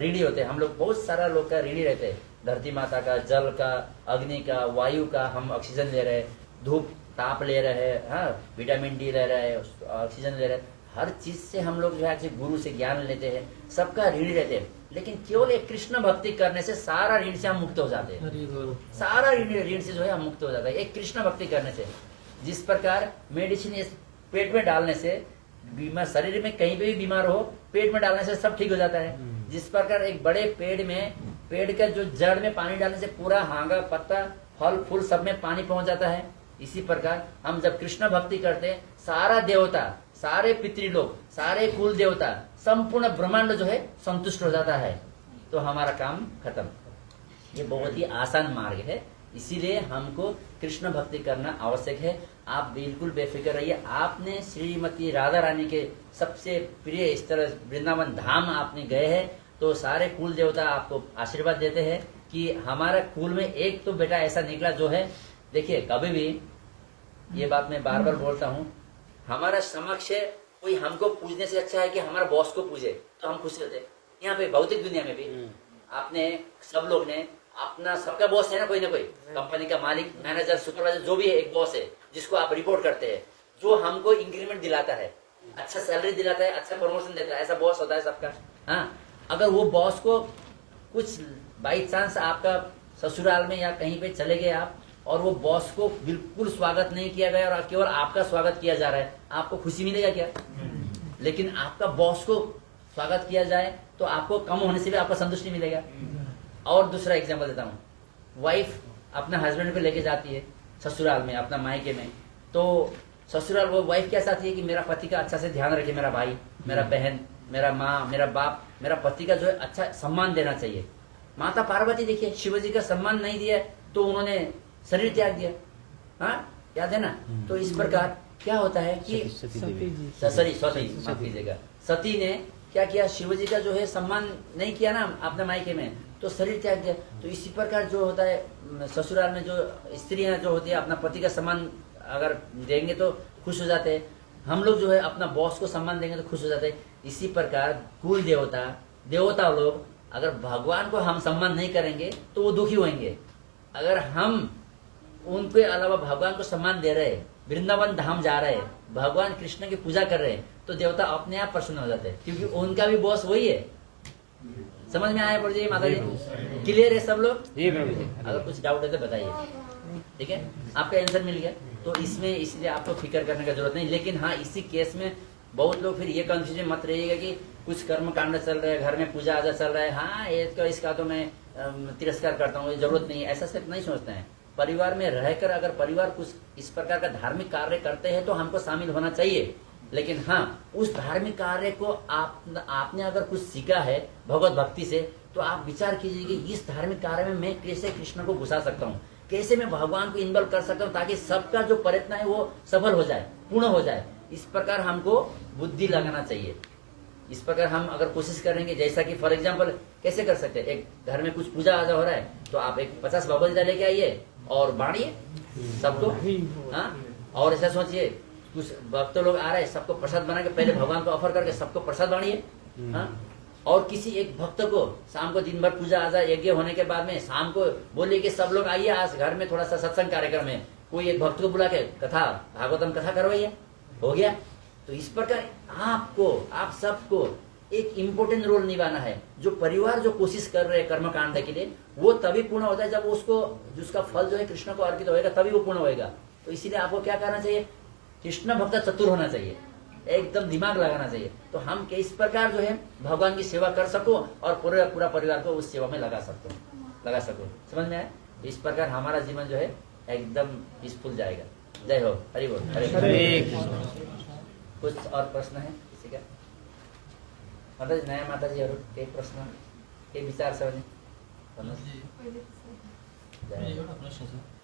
ऋणी होते हैं। हम लोग बहुत सारा लोग का ऋणी रहते हैं, धरती माता का, जल का, अग्नि का, वायु का, हम ऑक्सीजन ले रहे हैं, धूप ताप ले रहे हैं, हाँ विटामिन डी ले रहे हैं, ऑक्सीजन ले रहे हैं, हर चीज से हम लोग जो है गुरु से ज्ञान लेते हैं, सबका ऋणी रहते हैं। लेकिन केवल एक कृष्ण भक्ति करने से सारा ऋण से हम मुक्त हो जाते हैं, सारा ऋण से जो है हम मुक्त हो जाता है, एक कृष्ण भक्ति करने से। जिस प्रकार मेडिसिन इस पेट में डालने से बीमार, शरीर में कहीं पे भी बीमार हो, पेट में डालने से सब ठीक हो जाता है। जिस प्रकार एक बड़े पेड़ में, पेड़ का जो जड़ में पानी डालने से पूरा हाँगा, पत्ता, फल फूल सब में पानी पहुंच जाता है, इसी प्रकार हम जब कृष्ण भक्ति करते हैं, सारा देवता, सारे पितृलोक, सारे कुल देवता, संपूर्ण ब्रह्मांड जो है संतुष्ट हो जाता है, तो हमारा काम खत्म। ये बहुत ही आसान मार्ग है, इसीलिए हमको कृष्ण भक्ति करना आवश्यक है। आप बिल्कुल बेफिक्र रहिए। आपने श्रीमती राधा रानी के सबसे प्रिय इस तरह वृंदावन धाम आपने गए हैं, तो सारे कुल देवता आपको आशीर्वाद देते हैं कि हमारा कुल में एक तो बेटा ऐसा निकला जो है, देखिए कभी भी ये बात मैं बार बार बोलता हूँ, हमारा समक्ष कोई हमको पूजने से अच्छा है कि हमारा बॉस को पूजे, तो हम खुश रहते हैं। यहाँ पे भौतिक दुनिया में भी आपने सब लोग ने अपना, सबका बॉस है ना कोई, कंपनी का मालिक, मैनेजर, सुपरवाइजर, जो भी है एक बॉस है जिसको आप रिपोर्ट करते हैं, जो हमको इंक्रीमेंट दिलाता है, अच्छा सैलरी दिलाता है, अच्छा प्रमोशन देता है, ऐसा बॉस होता है सबका। हाँ, अगर वो बॉस को कुछ बाई चांस आपका ससुराल में या कहीं पे चले गए आप, और वो बॉस को बिल्कुल स्वागत नहीं किया गया और केवल आपका स्वागत किया जा रहा है, आपको खुशी मिलेगा क्या? लेकिन आपका बॉस को स्वागत किया जाए तो आपको कम होने से भी आपको संतुष्टि मिलेगा। और दूसरा एग्जांपल देता हूँ, वाइफ अपना हस्बैंड को लेके जाती है ससुराल में, अपना मायके में, तो ससुराल वो वाइफ क्या चाहती है कि मेरा पति का अच्छा से ध्यान रखे, मेरा भाई, मेरा बहन, मेरा माँ, मेरा बाप, मेरा पति का जो है अच्छा सम्मान देना चाहिए। माता पार्वती देखिए, शिव जी का सम्मान नहीं दिया तो उन्होंने शरीर त्याग दिया। हाँ, याद है ना? तो इस प्रकार क्या होता है कि सती, माफ कीजिएगा, सती ने क्या किया, शिव जी का जो है सम्मान नहीं किया ना अपने मायके में, तो शरीर त्याग दिया। तो इसी प्रकार जो होता है ससुराल में, जो स्त्रियां जो होती है अपना पति का सम्मान अगर देंगे तो खुश हो जाते हैं, हम लोग जो है अपना बॉस को सम्मान देंगे तो खुश हो जाते हैं। इसी प्रकार कुल देवता, देवता लोग अगर भगवान को हम सम्मान नहीं करेंगे तो वो दुखी होंगे। अगर हम उनके अलावा भगवान को सम्मान दे रहे, वृंदावन धाम जा रहे, भगवान कृष्ण की पूजा कर रहे, तो देवता अपने आप प्रसन्न हो जाते हैं, क्योंकि उनका भी बॉस वही है। समझ में आया प्रभु जी, माता जी? क्लियर है सब लोग? अगर कुछ डाउट है तो बताइए, ठीक है? आपका आंसर मिल गया, तो इसमें इसलिए आपको फिक्र करने का जरूरत नहीं। लेकिन हाँ, इसी केस में बहुत लोग फिर ये कंफ्यूजन मत रहिएगा कि कुछ कर्म कांड चल रहा है, घर में पूजा आजा चल रहा है, हाँ इसका तो मैं तिरस्कार करता हूँ, जरूरत नहीं, ऐसा सिर्फ नहीं सोचते हैं। परिवार में रहकर अगर परिवार कुछ इस प्रकार का धार्मिक कार्य करते हैं तो हमको शामिल होना चाहिए। लेकिन हाँ, उस धार्मिक कार्य को आपने अगर कुछ सीखा है भगवत भक्ति से, तो आप विचार कीजिए कि इस धार्मिक कार्य में मैं कैसे कृष्ण को घुसा सकता हूँ, कैसे मैं भगवान को इन्वॉल्व कर सकता हूँ, ताकि सबका जो प्रयत्न है वो सफल हो जाए, पूर्ण हो जाए। इस प्रकार हमको बुद्धि लगाना चाहिए। इस प्रकार हम अगर कोशिश करेंगे, जैसा कि फॉर एग्जाम्पल कैसे कर सकते हैं, एक घर में कुछ पूजा आजा हो रहा है तो आप एक 50 भगवत लेके आइए और बांटिए सबको। हाँ, और ऐसा सोचिए कुछ भक्त लोग आ रहे हैं, सबको प्रसाद बना के पहले भगवान को ऑफर करके सबको प्रसाद बांटिए। हाँ, और किसी एक भक्त को शाम को दिन भर पूजा आजा यज्ञ होने के बाद में शाम को बोलिए कि सब लोग आइए, आज घर में थोड़ा सा सत्संग कार्यक्रम है, कोई एक भक्त को बुला के कथा, भागवतम कथा करवाइए, हो गया। तो इस प्रकार आपको, आप सबको एक इम्पोर्टेंट रोल निभाना है। जो परिवार जो कोशिश कर रहे हैं कर्म कांड के लिए, वो तभी पूर्ण होता है जब उसको, जिसका फल जो है कृष्ण को अर्पित होएगा, तभी वो पूर्ण होएगा। तो इसीलिए आपको क्या करना चाहिए, कृष्ण भक्त चतुर होना चाहिए, एकदम दिमाग लगाना चाहिए। तो हम किस प्रकार जो है भगवान की सेवा कर सको और पूरा परिवार को उस सेवा में लगा सको। समझ में आया? इस प्रकार हमारा जीवन जो है एकदम पीसफुल जाएगा। जय हो, हरि बोल, हरे कुछ और प्रश्न है किसी का? माता जी, नया माता जी, और के प्रश्न के विचार से एउटा प्रश्न छ।